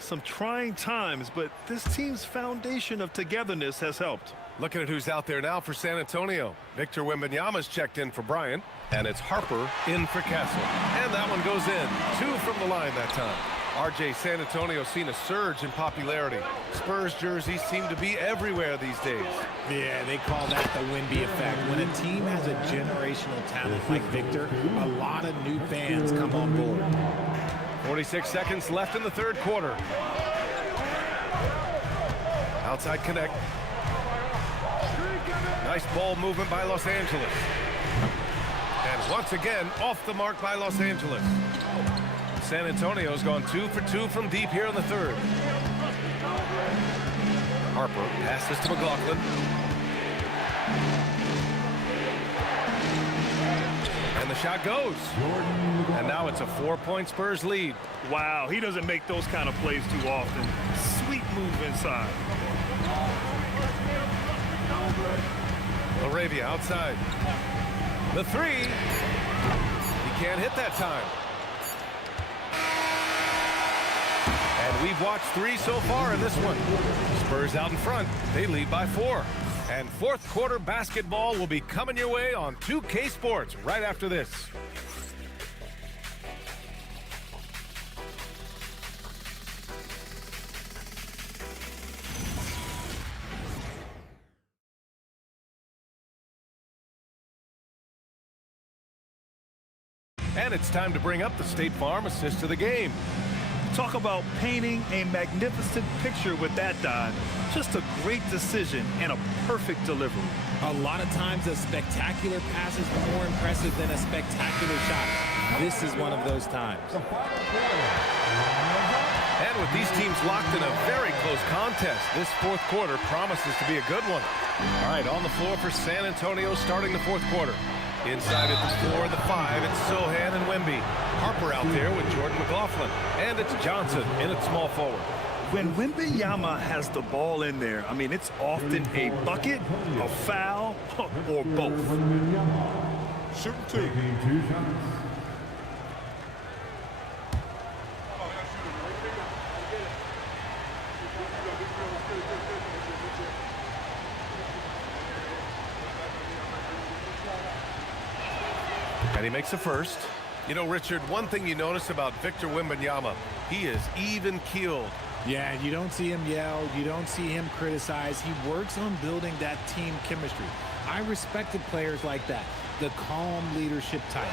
Some trying times, but this team's foundation of togetherness has helped. Looking at who's out there now for San Antonio. Victor Wembanyama's checked in for Bryant, and it's Harper in for Castle. And that one goes in. 2 from the line that time. RJ, San Antonio seen a surge in popularity. Spurs jerseys seem to be everywhere these days. Yeah, they call that the Wemby effect. When a team has a generational talent like Victor, a lot of new fans come on board. 46 seconds left in the third quarter. Outside connect. Nice ball movement by Los Angeles. And once again, off the mark by Los Angeles. San Antonio's gone 2 for 2 from deep here in the third. Harper passes to McLaughlin. the shot goes. And now it's a 4-point Spurs lead. Wow, he doesn't make those kind of plays too often. Sweet move inside. Laravia outside. The three. He can't hit that time. And we've watched 3 so far in this one. Spurs out in front. They lead by 4. And fourth quarter basketball will be coming your way on 2K Sports right after this. And it's time to bring up the State Farm assist to the game. Talk about painting a magnificent picture with that dive. Just a great decision and a perfect delivery. A lot of times a spectacular pass is more impressive than a spectacular shot. This is one of those times. And with these teams locked in a very close contest, this fourth quarter promises to be a good one. All right, on the floor for San Antonio starting the fourth quarter. Inside at the 4 and the 5, it's Sohan and Wemby. Harper out there with Jordan McLaughlin. And it's Johnson in at small forward. When Wembanyama has the ball in there, I mean, it's often a bucket, a foul, or both. Shooting 2 shots. And he makes a first. You know, Richard, one thing you notice about Victor Wembanyama, he is even-keeled. Yeah, you don't see him yell. You don't see him criticize. He works on building that team chemistry. I respected players like that, the calm leadership type.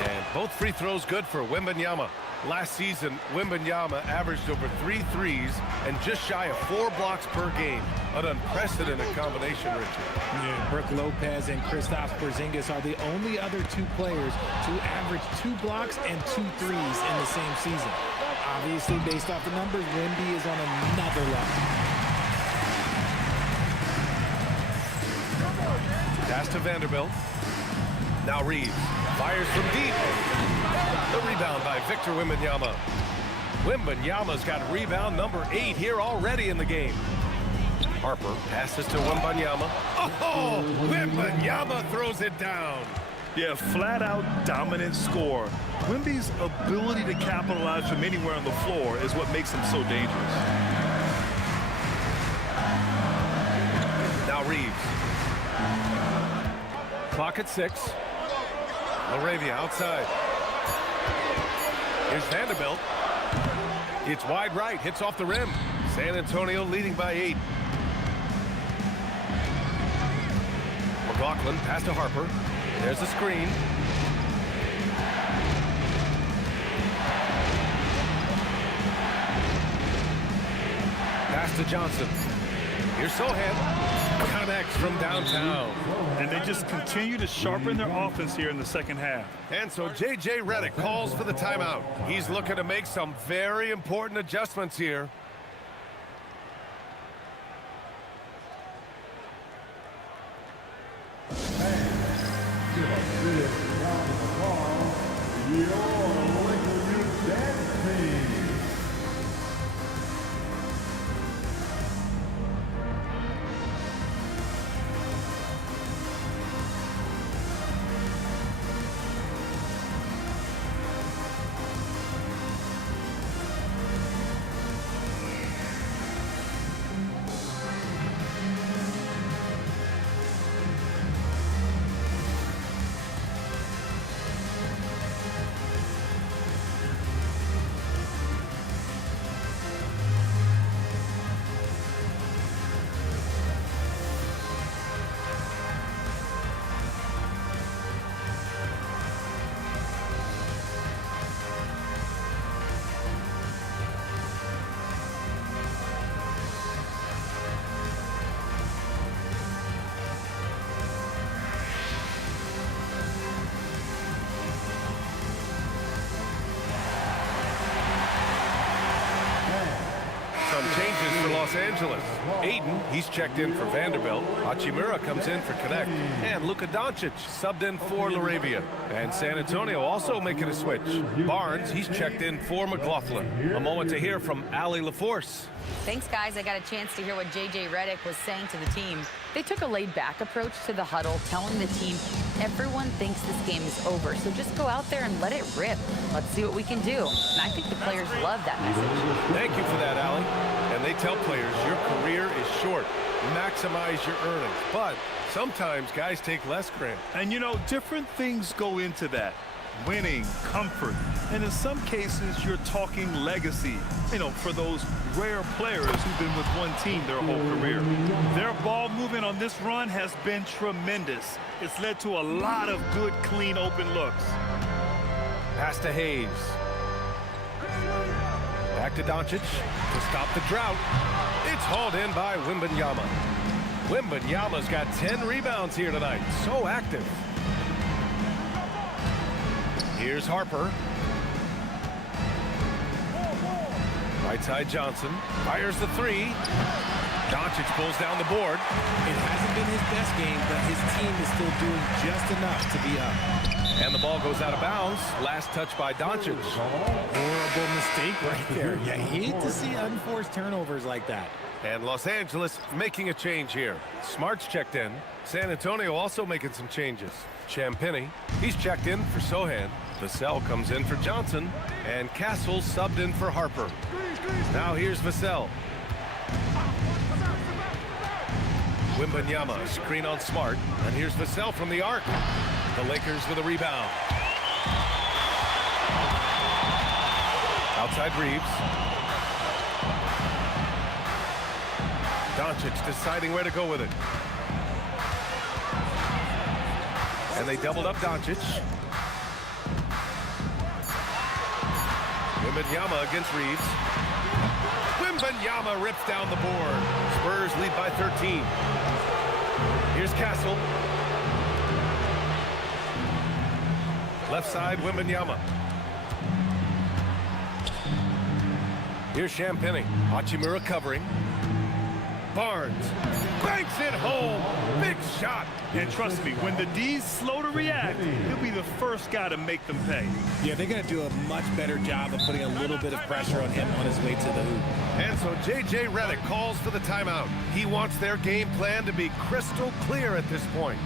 And both free throws good for Wembanyama. Last season, Wembanyama averaged over 3 threes and just shy of 4 blocks per game. An unprecedented combination, Richard. Yeah, Brook Lopez and Kristaps Porzingis are the only other 2 players to average 2 blocks and 2 threes in the same season. Obviously, based off the numbers, Wemby is on another level. Pass to Vanderbilt. Now Reaves fires from deep. The rebound by Victor Wembanyama. Wembanyama's got rebound number 8 here already in the game. Harper passes to Wembanyama. Oh, Wembanyama throws it down. Yeah, flat-out dominant score. Wemby's ability to capitalize from anywhere on the floor is what makes him so dangerous. Now Reaves. Clock at 6. Laravia outside. Here's Vanderbilt. It's wide right, hits off the rim. San Antonio leading by 8. McLaughlin pass to Harper. There's the screen. Pass to Johnson. Here's Sohan. Connects from downtown. And they just continue to sharpen their offense here in the second half. And so JJ Redick calls for the timeout. He's looking to make some very important adjustments here. Los Angeles. Aiden, he's checked in for Vanderbilt. Hachimura comes in for Connect. And Luka Doncic subbed in for Laravia. And San Antonio also making a switch. Barnes, he's checked in for McLaughlin. A moment to hear from Allie LaForce. Thanks, guys. I got a chance to hear what JJ Redick was saying to the team. They took a laid-back approach to the huddle, telling the team, everyone thinks this game is over, so just go out there and let it rip. Let's see what we can do. And I think the players love that message. Thank you for that, Allie. And they tell players, your career is short. Maximize your earnings. But sometimes guys take less, Grant. And, you know, different things go into that. Winning, comfort, and in some cases, you're talking legacy. You know, for those rare players who've been with one team their whole career. Their ball movement on this run has been tremendous. It's led to a lot of good, clean, open looks. Pass to Hayes. Back to Doncic to stop the drought. It's hauled in by Wembanyama. Wembanyama's got 10 rebounds here tonight. So active. Here's Harper. Right side Johnson. Fires the three. Doncic pulls down the board. It hasn't been his best game, but his team is still doing just enough to be up. And the ball goes out of bounds. Last touch by Doncic. Horrible mistake right there. You hate to see unforced turnovers like that. And Los Angeles making a change here. Smart's checked in. San Antonio also making some changes. Champagny, he's checked in for Sohan. Vassell comes in for Johnson. And Castle subbed in for Harper. Now here's Vassell. Wembanyama, screen on Smart. And here's Vassell from the arc. The Lakers with a rebound. Outside Reaves. Doncic deciding where to go with it. And they doubled up Doncic. Wembanyama against Reaves. Wembanyama rips down the board. Spurs lead by 13. Here's Castle. Left side, Wembanyama. Here's Champagny. Hachimura covering. Barnes banks it home. Big shot. And trust me, when the D's slow to react, he'll be the first guy to make them pay. Yeah, they're going to do a much better job of putting a little bit of pressure on him on his way to the hoop. And so JJ Redick calls for the timeout. He wants their game plan to be crystal clear at this point.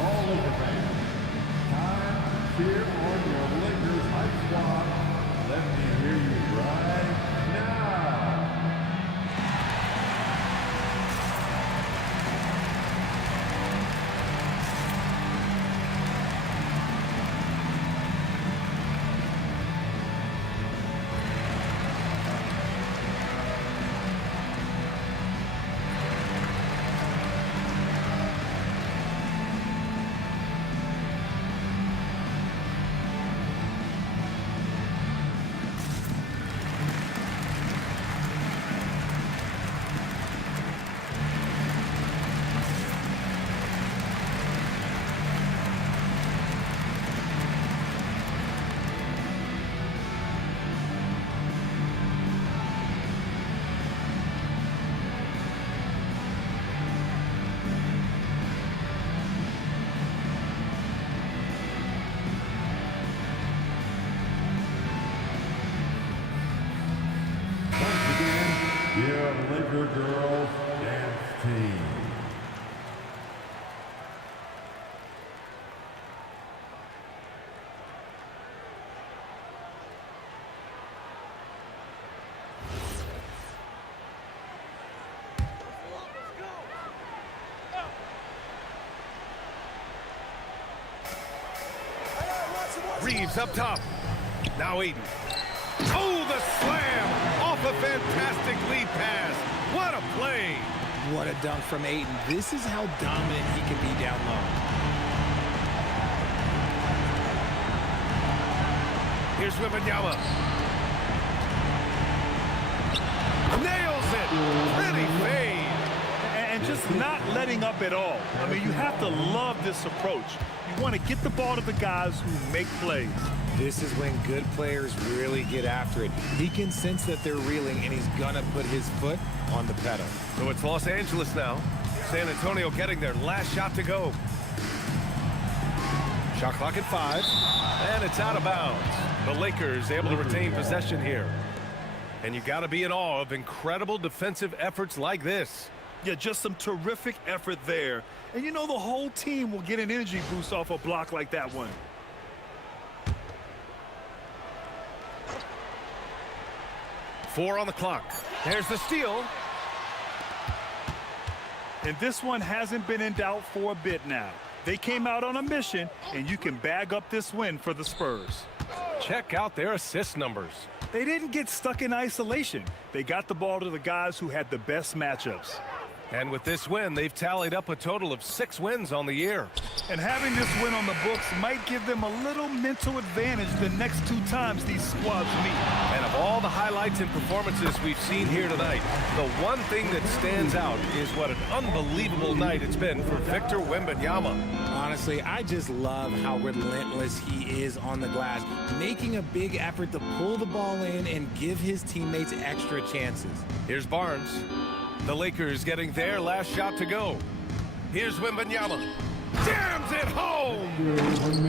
All Laker fans, time to cheer on your Lakers hype squad. Let me hear you right now. Your Laker girls dance team. Reaves up top. Now Aiden. Oh, the slam! Off a fantastic lead pass. What a play! What a dunk from Aiden. This is how dominant he can be down low. Here's Wembanyama. Nails it! Pretty fade. and just not letting up at all. I mean, you have to love this approach. You want to get the ball to the guys who make plays. This is when good players really get after it. He can sense that they're reeling, and he's going to put his foot on the pedal. So it's Los Angeles now. San Antonio getting their last shot to go. Shot clock at 5, and it's out of bounds. The Lakers able to retain possession here. And you got to be in awe of incredible defensive efforts like this. Yeah, just some terrific effort there. And you know the whole team will get an energy boost off a block like that one. Four on the clock. There's the steal. And this one hasn't been in doubt for a bit now. They came out on a mission, and you can bag up this win for the Spurs. Check out their assist numbers. They didn't get stuck in isolation. They got the ball to the guys who had the best matchups. And with this win, they've tallied up a total of 6 wins on the year. And having this win on the books might give them a little mental advantage the next 2 times these squads meet. And of all the highlights and performances we've seen here tonight, the one thing that stands out is what an unbelievable night it's been for Victor Wembanyama. Honestly, I just love how relentless he is on the glass, making a big effort to pull the ball in and give his teammates extra chances. Here's Barnes. The Lakers getting their last shot to go. Here's Wembanyama. Jams it home!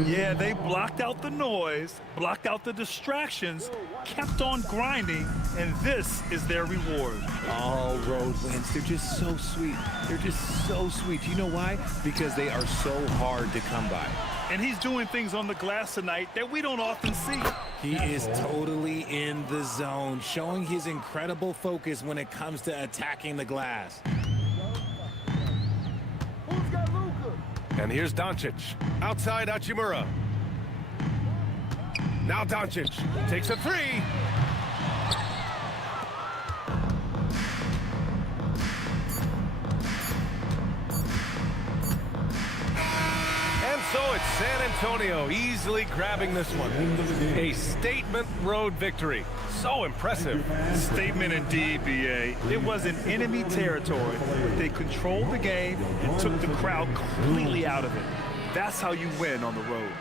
Yeah, they blocked out the noise, blocked out the distractions, kept on grinding, and this is their reward. All road wins. They're just so sweet. They're just so sweet. You know why? Because they are so hard to come by. And he's doing things on the glass tonight that we don't often see. He is totally in the zone, showing his incredible focus when it comes to attacking the glass. And here's Doncic. Outside Hachimura. Now Doncic takes a 3. And so it's San Antonio easily grabbing this one. A statement road victory. So impressive. Statement indeed, BA. It wasn't enemy territory, but they controlled the game and took the crowd completely out of it. That's how you win on the road.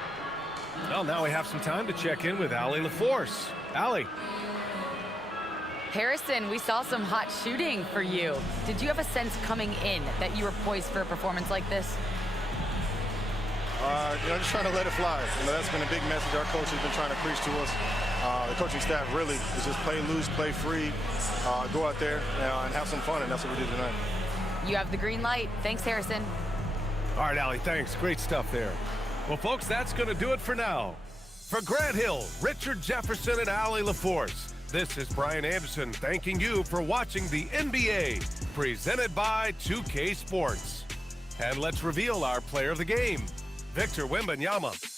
Well, now we have some time to check in with Allie LaForce. Allie. Harrison, we saw some hot shooting for you. Did you have a sense coming in that you were poised for a performance like this? Just trying to let it fly. That's been a big message our coach has been trying to preach to us. The coaching staff really is just play loose, play free, go out there and have some fun, and that's what we did tonight. You have the green light. Thanks, Harrison. All right, Allie, thanks. Great stuff there. Well, folks, that's going to do it for now. For Grant Hill, Richard Jefferson, and Allie LaForce, this is Brian Anderson thanking you for watching the NBA, presented by 2K Sports. And let's reveal our player of the game, Victor Wembanyama.